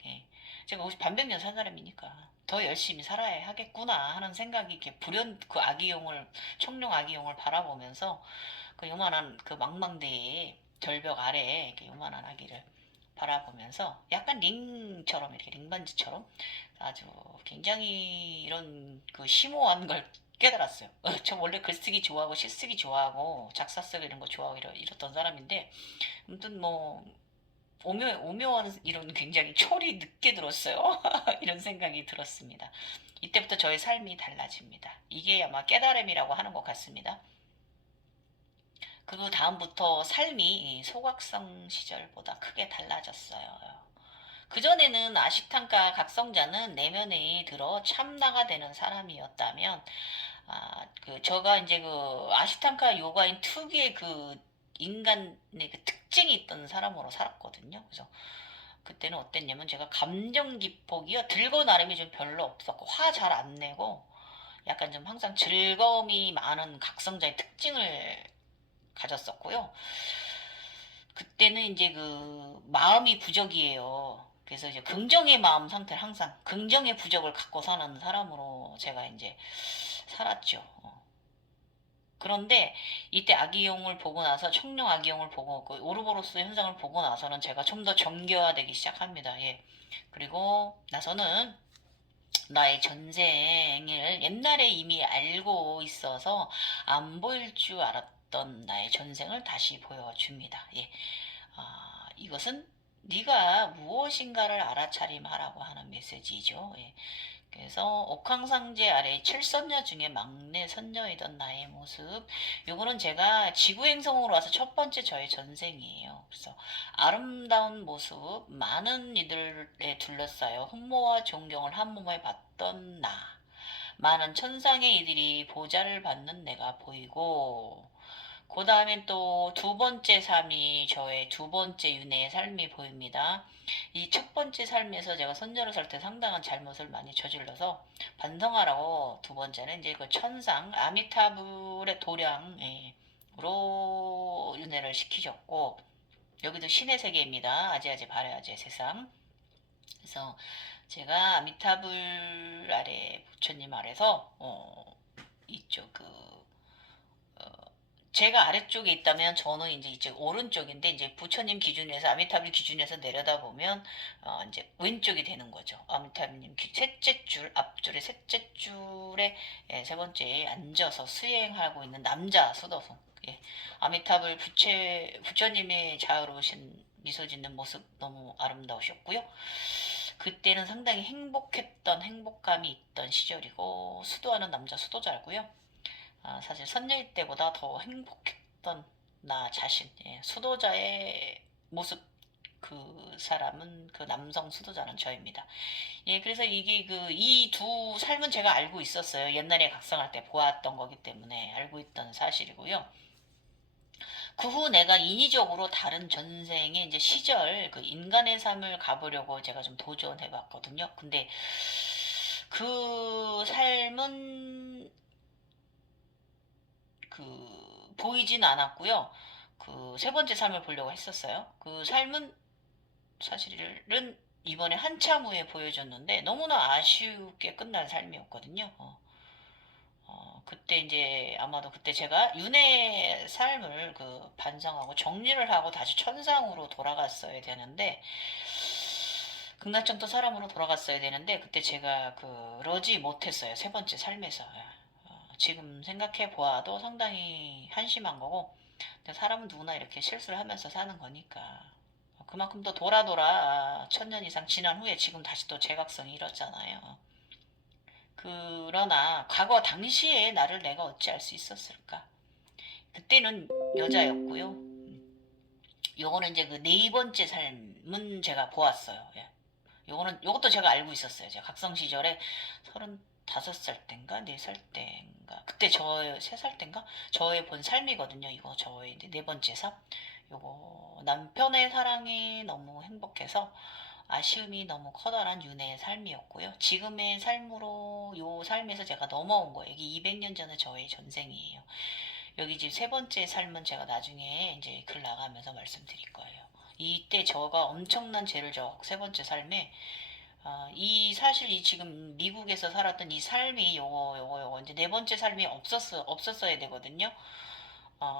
제가 50반백년 산 사람이니까 더 열심히 살아야 하겠구나 하는 생각이 이렇게 그 아기용을 청룡 아기용을 바라보면서 그 요만한 그 망망대해 절벽 아래에 이렇게 요만한 아기를 바라보면서 약간 링처럼 이렇게 링반지처럼 아주 굉장히 이런 그 심오한 걸 깨달았어요. 저 원래 글쓰기 좋아하고 시쓰기 좋아하고 작사 쓰기 이런 거 좋아하고 이랬던 사람인데 아무튼 뭐 오묘한 이런 굉장히 철이 늦게 들었어요. 이런 생각이 들었습니다. 이때부터 저의 삶이 달라집니다. 이게 아마 깨달음이라고 하는 것 같습니다. 그 다음부터 삶이 소각성 시절보다 크게 달라졌어요. 그전에는 아시탄가 각성자는 내면에 들어 참나가 되는 사람이었다면, 저가 이제 그 아시탄가 요가인 특유의 그 인간의 그 특징이 있던 사람으로 살았거든요. 그래서 그때는 어땠냐면 제가 감정 기복이요. 들고 나름이 좀 별로 없었고, 화 잘 안 내고, 약간 좀 항상 즐거움이 많은 각성자의 특징을 가졌었고요. 그때는 이제 그 마음이 부적이에요. 그래서 이제 긍정의 마음 상태를 항상 긍정의 부적을 갖고 사는 사람으로 제가 이제 살았죠. 그런데 이때 아기용을 보고 나서 청룡 아기용을 보고 그 오르보로스 현상을 보고 나서는 제가 좀 더 정교화되기 시작합니다. 예. 그리고 나서는 나의 전생을 옛날에 이미 알고 있어서 안 보일 줄 알았던 나의 전생을 다시 보여줍니다. 예. 이것은 네가 무엇인가를 알아차림하라고 하는 메시지죠. 예. 그래서 옥황상제 아래 7선녀 중에 막내 선녀이던 나의 모습. 요거는 제가 지구행성으로 와서 첫 번째 저의 전생이에요. 그래서 아름다운 모습, 많은 이들에 둘러싸여 흠모와 존경을 한 몸에 받던 나. 많은 천상의 이들이 보좌를 받는 내가 보이고, 그 다음엔 또 두 번째 삶이 저의 두 번째 윤회의 삶이 보입니다. 이 첫 번째 삶에서 제가 선녀를 설 때 상당한 잘못을 많이 저질러서 반성하라고 두 번째는 이제 그 천상 아미타불의 도량으로 윤회를 시키셨고 여기도 신의 세계입니다. 아재아재 바래아재 세상. 그래서 제가 아미타불 아래 부처님 아래서 이쪽 제가 아래쪽에 있다면 저는 이제 이쪽 오른쪽인데 이제 부처님 기준에서 아미타불 기준에서 내려다 보면 이제 왼쪽이 되는 거죠. 아미타불님 셋째 줄 앞줄의 셋째 줄에 세 번째에 앉아서 수행하고 있는 남자 수도승. 예. 아미타불 부처님의 자유로우신 미소 짓는 모습 너무 아름다우셨고요. 그때는 상당히 행복감이 있던 시절이고 수도하는 남자 수도자고요. 사실 선녀일 때보다 더 행복했던 나 자신, 예, 수도자의 모습 그 사람은 그 남성 수도자는 저입니다. 예, 그래서 이게 이 두 삶은 제가 알고 있었어요. 옛날에 각성할 때 보았던 거기 때문에 알고 있던 사실이고요. 그 후 내가 인위적으로 다른 전생의 이제 시절 그 인간의 삶을 가보려고 제가 좀 도전해봤거든요. 근데 그 삶은 보이진 않았고요. 그 세 번째 삶을 보려고 했었어요. 그 삶은 사실은 이번에 한참 후에 보여줬는데 너무나 아쉽게 끝난 삶이었거든요. 그때 이제 아마도 그때 제가 윤회의 삶을 그 반성하고 정리를 하고 다시 천상으로 돌아갔어야 되는데 극락정토 사람으로 돌아갔어야 되는데 그때 제가 그러지 못했어요. 세 번째 삶에서. 지금 생각해 보아도 상당히 한심한 거고 사람은 누구나 이렇게 실수를 하면서 사는 거니까 그만큼 또 돌아 천년 이상 지난 후에 지금 다시 또 제각성이 이렇잖아요. 그러나 과거 당시에 나를 내가 어찌할 수 있었을까? 그때는 여자였고요. 요거는 이제 그 네 번째 삶은 제가 보았어요. 예. 요것도 제가 알고 있었어요. 제가 각성 시절에 35살 땐가 4살 땐가 그때 저 3살 땐가 저의 본 삶이거든요. 이거 저의 네 번째 삶. 요거 남편의 사랑이 너무 행복해서 아쉬움이 너무 커다란 윤회의 삶이었고요. 지금의 삶으로 요 삶에서 제가 넘어온 거예요. 이게 200년 전의 저의 전생이에요. 여기 지금 세 번째 삶은 제가 나중에 이제 글 나가면서 말씀드릴 거예요. 이때 저가 엄청난 죄를 세 번째 삶에 이 사실 이 지금 미국에서 살았던 이 삶이 요거 이제 네 번째 삶이 없었어야 되거든요.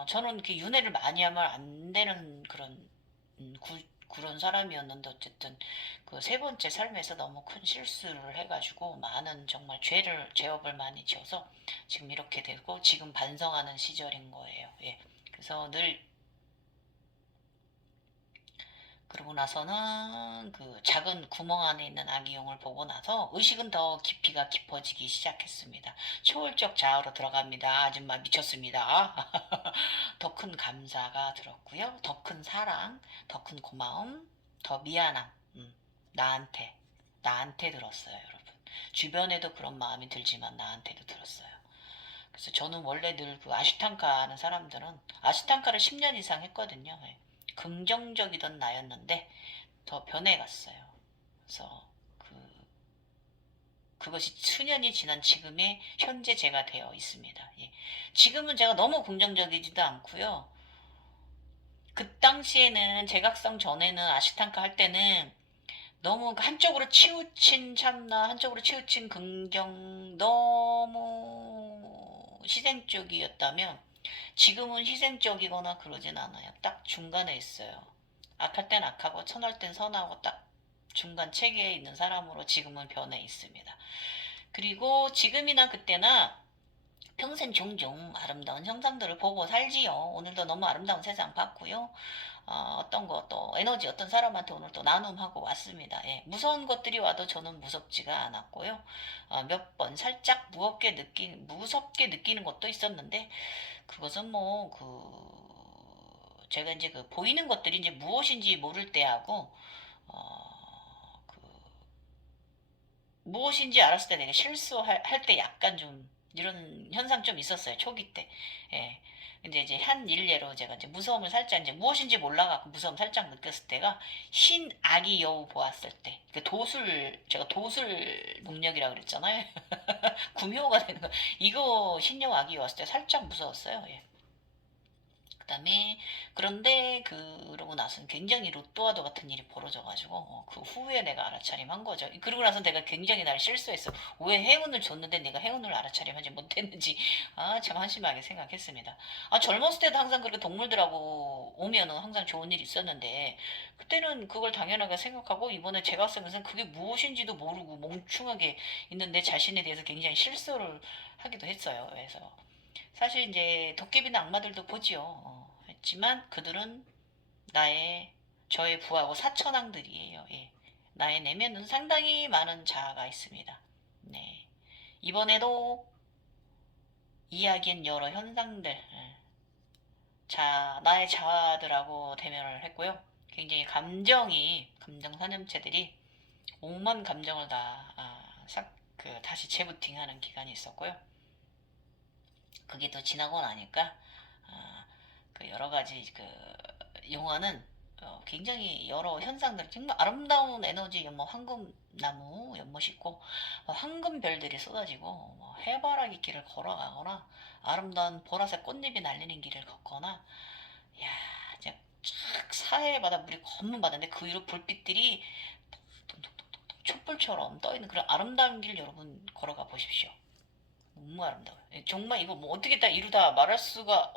저는 이렇게 윤회를 많이 하면 안 되는 그런 사람이었는데 어쨌든 그 세 번째 삶에서 너무 큰 실수를 해가지고 많은 정말 죄업을 많이 지어서 지금 이렇게 되고 지금 반성하는 시절인 거예요. 예. 그래서 늘 그러고 나서는 그 작은 구멍 안에 있는 아기용을 보고 나서 의식은 더 깊이가 깊어지기 시작했습니다. 초월적 자아로 들어갑니다. 아줌마 미쳤습니다. 더 큰 감사가 들었고요. 더 큰 사랑, 더 큰 고마움, 더 미안함. 나한테, 나한테 들었어요, 여러분. 주변에도 그런 마음이 들지만 나한테도 들었어요. 그래서 저는 원래 늘 그 아시탄카 하는 사람들은 아시탄카를 10년 이상 했거든요. 예. 긍정적이던 나였는데 더 변해갔어요. 그래서 그것이 수년이 지난 지금의 현재 제가 되어 있습니다. 예. 지금은 제가 너무 긍정적이지도 않고요. 그 당시에는 제각성 전에는 아시탄카 할 때는 너무 한쪽으로 치우친 참나, 한쪽으로 치우친 긍정, 너무 희생적이었다면 지금은 희생적이거나 그러진 않아요. 딱 중간에 있어요. 악할 땐 악하고 선할 땐 선하고 딱 중간 체계에 있는 사람으로 지금은 변해 있습니다. 그리고 지금이나 그때나 평생 종종 아름다운 형상들을 보고 살지요. 오늘도 너무 아름다운 세상 봤고요. 어떤 것, 또 에너지 어떤 사람한테 오늘 또 나눔하고 왔습니다. 예, 무서운 것들이 와도 저는 무섭지가 않았고요. 몇 번 살짝 무섭게 느끼는 것도 있었는데, 그것은 제가 이제 보이는 것들이 이제 무엇인지 모를 때하고, 그, 무엇인지 알았을 때 내가 실수할 때 약간 좀 이런 현상 좀 있었어요. 초기 때. 예. 근데 이제 한 일례로 제가 이제 무서움을 살짝 이제 무엇인지 몰라갖고 무서움 살짝 느꼈을 때가 흰 아기 여우 보았을 때. 제가 도술 능력이라고 그랬잖아요. 구미호가 되는 거. 이거 흰 여우 아기 왔을 때 살짝 무서웠어요. 예. 그다음에 그런데 그러고 나서는 굉장히 로또와도 같은 일이 벌어져가지고 그 후에 내가 알아차림한 거죠. 그러고 나서 내가 굉장히 날 실수했어. 왜 행운을 줬는데 내가 행운을 알아차림하지 못했는지 참 한심하게 생각했습니다. 젊었을 때도 항상 그렇게 동물들하고 오면은 항상 좋은 일이 있었는데 그때는 그걸 당연하게 생각하고 이번에 제각성에서는 그게 무엇인지도 모르고 멍충하게 있는 내 자신에 대해서 굉장히 실수를 하기도 했어요. 그래서 사실 이제 도깨비나 악마들도 보지요. 했지만 그들은 저의 부하고 사천왕들이에요. 예. 나의 내면은 상당히 많은 자아가 있습니다. 네. 이번에도 이야기한 여러 현상들, 나의 자아들하고 대면을 했고요. 굉장히 감정 사념체들이 온갖 감정을 다, 다시 재부팅하는 기간이 있었고요. 그게 또 지나고 나니까 여러 가지 용어는 굉장히 여러 현상들 정말 아름다운 에너지 연못 황금나무 연못이 있고 황금별들이 쏟아지고 해바라기 길을 걸어가거나 아름다운 보라색 꽃잎이 날리는 길을 걷거나 야 쫙 사해바다 물이 검은 바다인데 그 위로 불빛들이 톡톡톡톡 촛불처럼 떠있는 그런 아름다운 길 여러분 걸어가 보십시오. 너무 아름다워요. 정말 이거 뭐 어떻게 다 이루다 말할 수가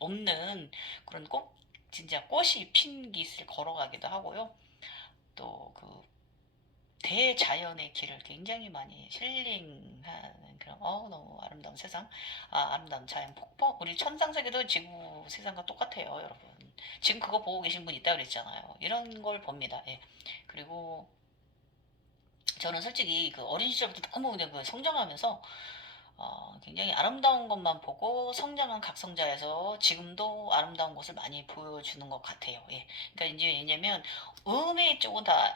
없는 그런 꼭 진짜 꽃이 핀 길을 걸어가기도 하고요. 또 그 대자연의 길을 굉장히 많이 힐링하는 그런 너무 아름다운 세상, 아름다운 자연 폭포. 우리 천상세계도 지구 세상과 똑같아요, 여러분. 지금 그거 보고 계신 분 있다 그랬잖아요. 이런 걸 봅니다. 예. 그리고 저는 솔직히 그 어린 시절부터 너무 그냥 그 성장하면서 굉장히 아름다운 것만 보고 성장한 각성자에서 지금도 아름다운 것을 많이 보여주는 것 같아요. 예. 그러니까 이제 왜냐면 음의 쪽은 다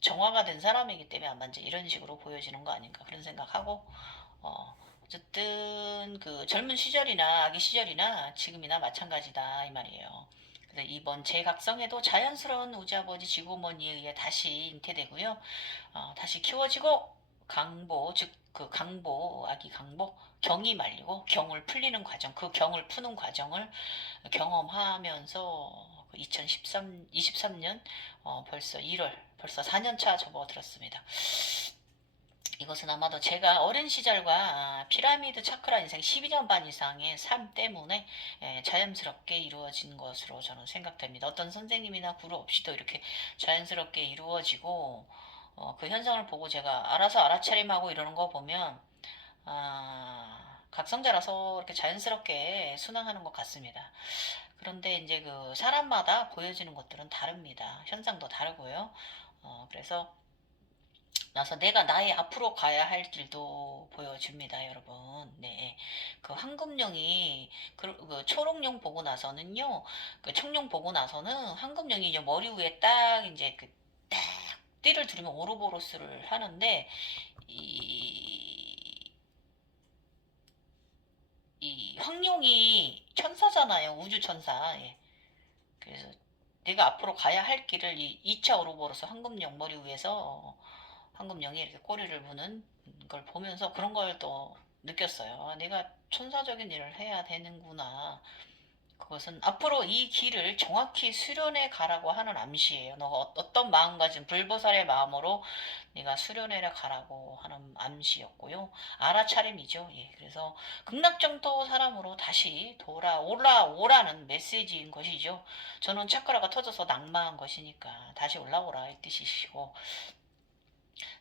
정화가 된 사람이기 때문에 아마 이제 이런 식으로 보여지는 거 아닌가 그런 생각하고 어, 어쨌든 그 젊은 시절이나 아기 시절이나 지금이나 마찬가지다 이 말이에요. 그래서 이번 재각성에도 자연스러운 우주아버지 지구어머니에 의해 다시 잉태되고요. 다시 키워지고 강보 즉 그 강보 아기 강보 경이 말리고 경을 풀리는 과정 그 경을 푸는 과정을 경험하면서 23년 벌써 1월 벌써 4년차 접어들었습니다. 이것은 아마도 제가 어린 시절과 피라미드 차크라 인생 12년 반 이상의 삶 때문에 자연스럽게 이루어진 것으로 저는 생각됩니다. 어떤 선생님이나 구루 없이도 이렇게 자연스럽게 이루어지고 그 현상을 보고 제가 알아서 알아차림하고 이러는 거 보면 각성자라서 이렇게 자연스럽게 순항하는 것 같습니다. 그런데 이제 그 사람마다 보여지는 것들은 다릅니다. 현상도 다르고요. 그래서 내가 나의 앞으로 가야 할 길도 보여줍니다, 여러분. 네. 그 황금령이, 그 초록령 보고 나서는요, 그 청룡 보고 나서는 황금령이 이제 머리 위에 딱 이제 딱 띠를 두르면 오로보로스를 하는데, 이, 이 황룡이 천사잖아요, 우주 천사. 예. 그래서 내가 앞으로 가야 할 길을 이 2차 오로보로스 황금령 머리 위에서 황금령이 이렇게 꼬리를 무는 걸 보면서 그런 걸 또 느꼈어요. 내가 천사적인 일을 해야 되는구나. 그것은 앞으로 이 길을 정확히 수련해 가라고 하는 암시예요. 너가 어떤 마음가짐, 불보살의 마음으로 네가 수련해 가라고 하는 암시였고요. 알아차림이죠. 예. 그래서 극락정토 사람으로 다시 올라오라는 메시지인 것이죠. 저는 차크라가 터져서 낙마한 것이니까 다시 올라오라 이 뜻이시고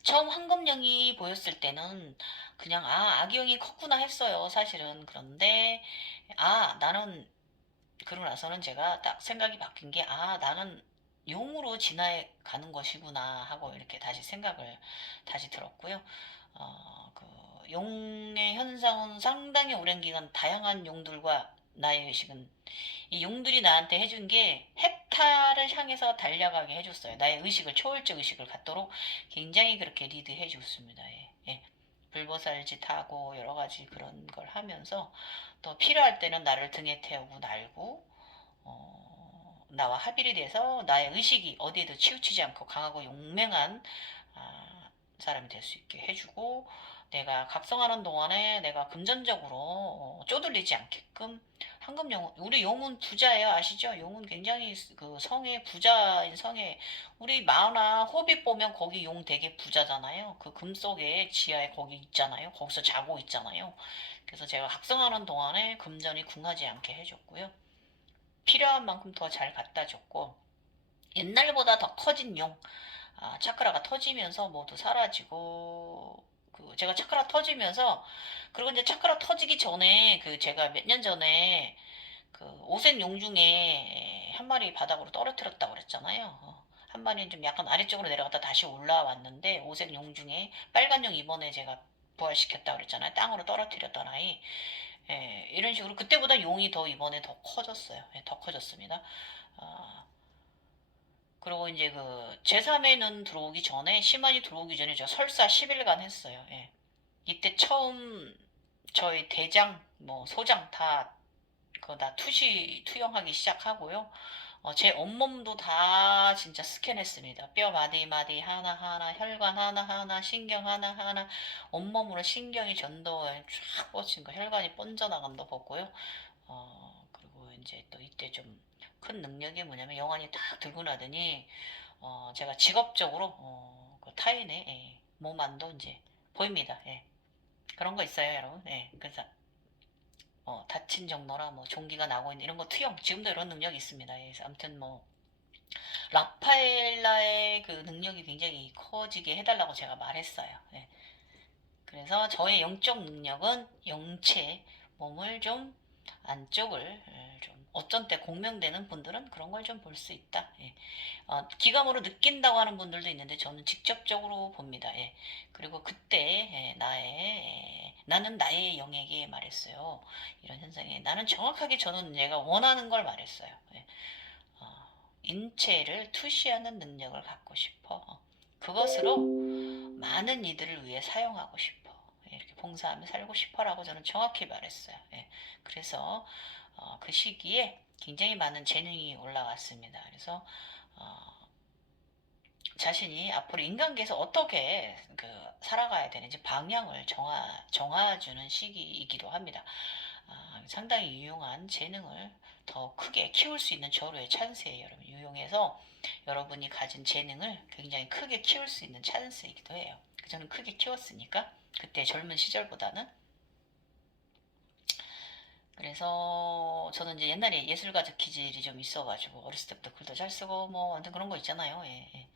처음 황금령이 보였을 때는 그냥 아기형이 컸구나 했어요. 사실은. 그런데 나는 그러고 나서는 제가 딱 생각이 바뀐 게 나는 용으로 진화해 가는 것이구나 하고 이렇게 다시 생각을 다시 들었고요. 그 용의 현상은 상당히 오랜 기간 다양한 용들과 나의 의식은 이 용들이 나한테 해준 게 헥타를 향해서 달려가게 해줬어요. 나의 의식을 초월적 의식을 갖도록 굉장히 그렇게 리드해 줬습니다. 예. 예. 불보살짓 하고 여러 가지 그런 걸 하면서 또 필요할 때는 나를 등에 태우고 날고 나와 합일이 돼서 나의 의식이 어디에도 치우치지 않고 강하고 용맹한 사람이 될 수 있게 해주고 내가 각성하는 동안에 내가 금전적으로 쪼들리지 않게끔 황금 우리 용은 부자예요. 아시죠? 용은 굉장히 그 성의 부자인 성에 우리 만화 호빗 보면 거기 용 되게 부자잖아요. 그 금 속에 지하에 거기 있잖아요. 거기서 자고 있잖아요. 그래서 제가 각성하는 동안에 금전이 궁하지 않게 해줬고요. 필요한 만큼 더 잘 갖다 줬고 옛날보다 더 커진 용 차크라가 터지면서 모두 사라지고 제가 차크라 터지면서 그리고 이제 차크라 터지기 전에 제가 몇 년 전에 그 오색 용 중에 한 마리 바닥으로 떨어뜨렸다고 그랬잖아요. 한 마리는 좀 약간 아래쪽으로 내려갔다 다시 올라왔는데 오색 용 중에 빨간 용 이번에 제가 부활시켰다고 그랬잖아요. 땅으로 떨어뜨렸던 아이. 예, 이런 식으로 그때보다 용이 더 이번에 더 커졌어요. 예, 더 커졌습니다. 아, 그리고 이제 그 제3회는 들어오기 전에 시만이 들어오기 전에 제가 설사 10일간 했어요. 예. 이때 처음 저희 대장 뭐 소장 다 그거 다 투영하기 시작하고요. 제 온몸도 다 진짜 스캔했습니다. 뼈 마디마디 하나하나, 혈관 하나하나, 신경 하나하나, 온몸으로 신경이 전도에 쫙 뻗친 거, 혈관이 뻗어나간 거 봤고요. 그리고 이제 또 이때 좀 큰 능력이 뭐냐면 영환이 딱 들고 나더니 제가 직업적으로 그 타인의 몸 안도 이제 보입니다. 예. 그런 거 있어요, 여러분. 예. 그래서 다친 정도나 뭐 종기가 나고 있는 이런 거 투영 지금도 이런 능력이 있습니다. 예. 그래서 아무튼 뭐 라파엘라의 그 능력이 굉장히 커지게 해달라고 제가 말했어요. 예. 그래서 저의 영적 능력은 영체 몸을 좀 안쪽을 좀 어쩐 때 공명되는 분들은 그런 걸 좀 볼 수 있다. 예. 기감으로 느낀다고 하는 분들도 있는데 저는 직접적으로 봅니다. 예. 그리고 그때 나는 나의 영에게 말했어요. 이런 현상에 나는 정확하게 저는 내가 원하는 걸 말했어요. 예. 인체를 투시하는 능력을 갖고 싶어. 그것으로 많은 이들을 위해 사용하고 싶어. 예, 이렇게 봉사하며 살고 싶어라고 저는 정확히 말했어요. 예, 그래서 그 시기에 굉장히 많은 재능이 올라왔습니다. 그래서 어, 자신이 앞으로 인간계에서 어떻게 살아가야 되는지 방향을 정해주는 시기이기도 합니다. 상당히 유용한 재능을 더 크게 키울 수 있는 절호의 찬스예요, 여러분. 유용해서 여러분이 가진 재능을 굉장히 크게 키울 수 있는 찬스이기도 해요. 저는 크게 키웠으니까 그때 젊은 시절보다는. 그래서 저는 이제 옛날에 예술가적 기질이 좀 있어가지고 어렸을 때부터 글도 잘 쓰고 뭐 완전 그런 거 있잖아요. 예, 예.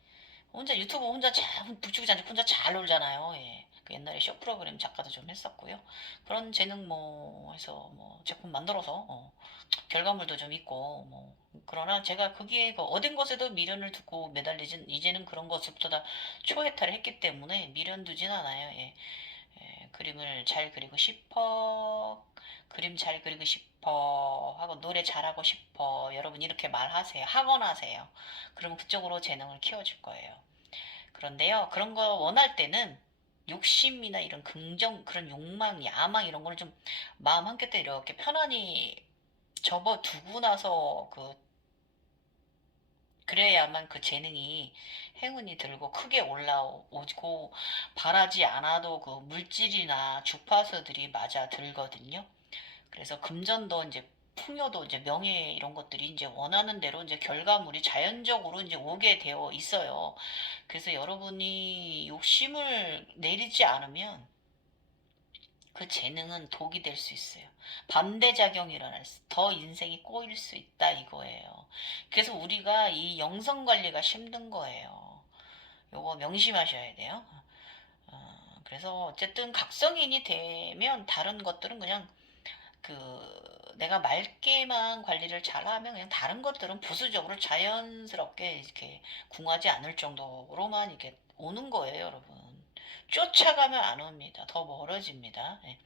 혼자 유튜브 혼자 잘 북치고자지 혼자 잘 놀잖아요. 예. 그 옛날에 쇼 프로그램 작가도 좀 했었고요. 그런 재능 뭐 해서 뭐 제품 만들어서 결과물도 좀 있고 뭐 그러나 제가 거기에 그 어딘 것에도 미련을 두고 매달리진 이제는 그런 것부터 다 초회탈을 했기 때문에 미련 두진 않아요. 예. 예, 그림을 잘 그리고 싶어. 그림 잘 그리고 싶어 하고 노래 잘하고 싶어. 여러분 이렇게 말하세요. 학원 하세요. 그러면 그쪽으로 재능을 키워줄 거예요. 그런데요, 그런 거 원할 때는 욕심이나 이런 긍정, 그런 욕망, 야망 이런 거를 좀 마음 한켠에 이렇게 편안히 접어두고 나서 그래야만 그 재능이 행운이 들고 크게 올라오고 바라지 않아도 그 물질이나 주파수들이 맞아 들거든요. 그래서 금전도 이제 풍요도 이제 명예 이런 것들이 이제 원하는 대로 이제 결과물이 자연적으로 이제 오게 되어 있어요. 그래서 여러분이 욕심을 내리지 않으면 그 재능은 독이 될 수 있어요. 반대작용이 일어날 더 인생이 꼬일 수 있다 이거예요. 그래서 우리가 이 영성 관리가 힘든 거예요. 요거 명심하셔야 돼요. 그래서 어쨌든 각성인이 되면 다른 것들은 그냥 내가 맑게만 관리를 잘하면 그냥 다른 것들은 부수적으로 자연스럽게 이렇게 궁하지 않을 정도로만 이렇게 오는 거예요, 여러분. 쫓아가면 안 옵니다. 더 멀어집니다. 예.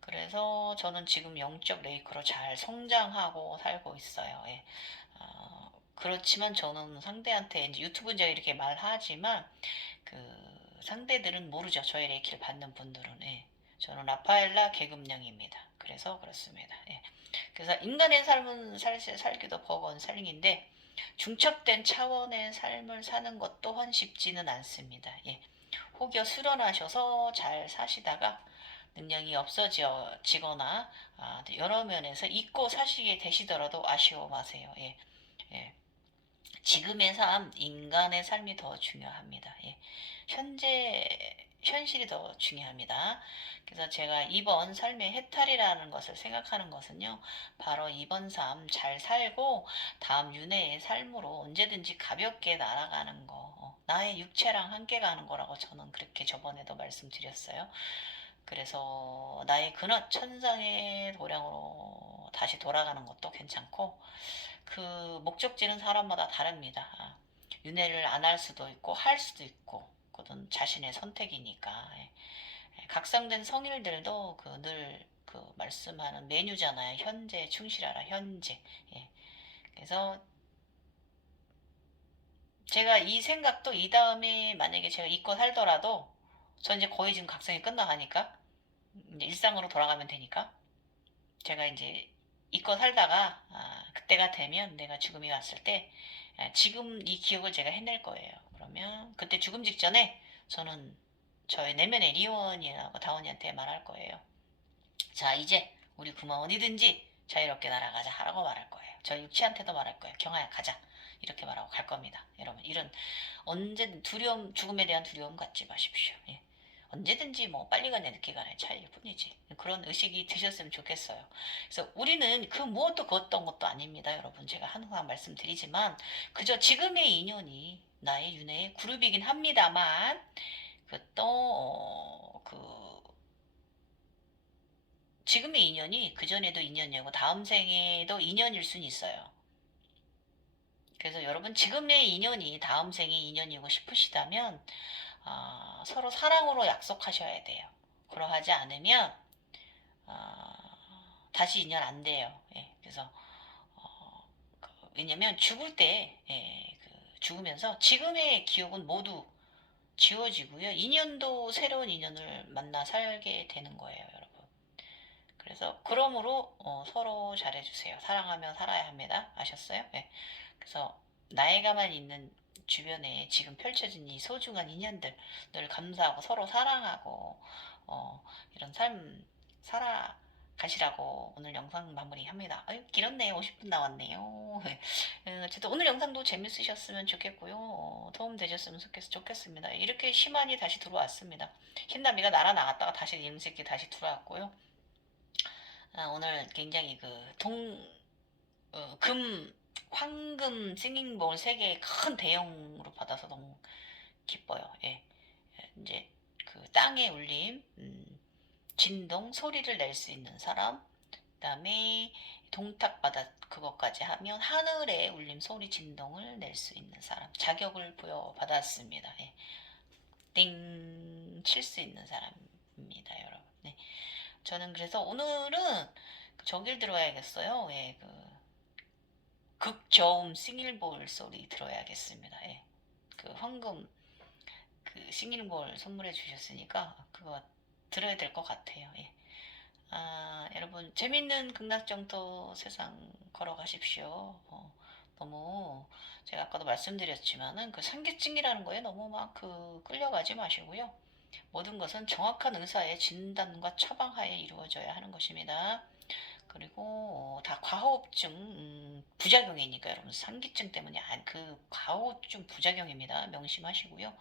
그래서 저는 지금 영적 레이크로 잘 성장하고 살고 있어요. 예. 그렇지만 저는 상대한테 이제 유튜브는 제가 이렇게 말하지만 상대들은 모르죠. 저의 레이키를 받는 분들은. 예. 저는 라파엘라 계급령입니다. 그래서 그렇습니다. 예. 그래서 인간의 삶은 살기도 버거운 삶인데 중첩된 차원의 삶을 사는 것 또한 쉽지는 않습니다. 예. 혹여 수련하셔서 잘 사시다가 능력이 없어지거나 여러 면에서 잊고 사시게 되시더라도 아쉬워 마세요. 예. 예. 지금의 삶, 인간의 삶이 더 중요합니다. 예. 현실이 더 중요합니다. 그래서 제가 이번 삶의 해탈이라는 것을 생각하는 것은요, 바로 이번 삶 잘 살고 다음 윤회의 삶으로 언제든지 가볍게 날아가는 거, 나의 육체랑 함께 가는 거라고 저는 그렇게 저번에도 말씀드렸어요. 그래서 나의 근원 천상의 도량으로 다시 돌아가는 것도 괜찮고 그 목적지는 사람마다 다릅니다. 윤회를 안 할 수도 있고 할 수도 있고 그건 자신의 선택이니까. 예. 각성된 성일들도 늘 말씀하는 메뉴잖아요. 현재 충실하라 현재. 예. 그래서 제가 이 생각도 이 다음에 만약에 제가 잊고 살더라도 전 이제 거의 지금 각성이 끝나가니까 이제 일상으로 돌아가면 되니까 제가 이제 잊고 살다가 그때가 되면 내가 죽음이 왔을 때 지금 이 기억을 제가 해낼 거예요. 그러면 그때 죽음 직전에 저는 저의 내면의 리원이라고 다원이한테 말할 거예요. 자 이제 우리 그만 어디든지 자유롭게 날아가자 하라고 말할 거예요. 저 육체한테도 말할 거예요. 경아야 가자. 이렇게 말하고 갈 겁니다. 여러분 이런 언제든 두려움 죽음에 대한 두려움 갖지 마십시오. 예. 언제든지 뭐 빨리 가냐 늦게 가냐 차이일 뿐이지. 그런 의식이 드셨으면 좋겠어요. 그래서 우리는 그 무엇도 그었던 것도 아닙니다. 여러분 제가 항상 말씀드리지만 그저 지금의 인연이 나의 윤회의 그룹이긴 합니다만 그또 지금의 인연이 그전에도 인연이고 다음 생에도 인연일 수는 있어요. 그래서 여러분 지금의 인연이 다음 생의 인연이고 싶으시다면 서로 사랑으로 약속하셔야 돼요. 그러하지 않으면 다시 인연 안 돼요. 예, 그래서 왜냐면 죽을 때 죽으면서 지금의 기억은 모두 지워지고요. 인연도 새로운 인연을 만나 살게 되는 거예요, 여러분. 그래서 그러므로 서로 잘해주세요. 사랑하며 살아야 합니다. 아셨어요? 네. 그래서 나에게만 있는 주변에 지금 펼쳐진 이 소중한 인연들 늘 감사하고 서로 사랑하고 이런 삶 살아가시라고 오늘 영상 마무리합니다. 아유 길었네요. 50분 나왔네요. 어쨌든 오늘 영상도 재밌으셨으면 좋겠고요. 도움 되셨으면 좋겠습니다. 이렇게 시만이 다시 들어왔습니다. 흰나비가 날아나갔다가 다시 임새끼 다시 들어왔고요. 오늘 굉장히 황금 싱잉볼 3개 큰 대형으로 받아서 너무 기뻐요. 예. 이제 그 땅의 울림, 진동, 소리를 낼 수 있는 사람, 그 다음에 동탁바다 그것까지 하면 하늘의 울림, 소리, 진동을 낼 수 있는 사람, 자격을 부여받았습니다. 예. 띵! 칠 수 있는 사람입니다, 여러분. 네. 저는 그래서 오늘은 저길 들어야겠어요. 예, 극저음 싱일볼 소리 들어야겠습니다. 예. 황금 싱일볼 선물해 주셨으니까 그거 들어야 될 것 같아요. 예. 여러분 재밌는 극락정토 세상 걸어가십시오. 너무 제가 아까도 말씀드렸지만은 그 상기증이라는 거에 너무 막 끌려가지 마시고요. 모든 것은 정확한 의사의 진단과 처방하에 이루어져야 하는 것입니다. 그리고 다 과호흡증 부작용이니까 여러분 상기증 때문에 그 과호흡증 부작용입니다. 명심하시고요.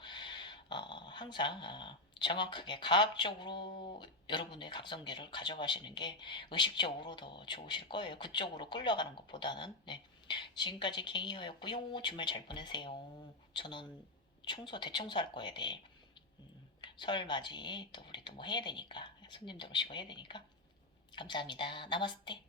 항상 정확하게 과학적으로 여러분의 각성기를 가져가시는 게 의식적으로 더 좋으실 거예요. 그쪽으로 끌려가는 것보다는. 네. 지금까지 갱이호였고요. 주말 잘 보내세요. 저는 대청소할 거예요. 네. 설 맞이 또 우리 또 뭐 해야 되니까 손님들 오시고 해야 되니까 감사합니다. 나마스테.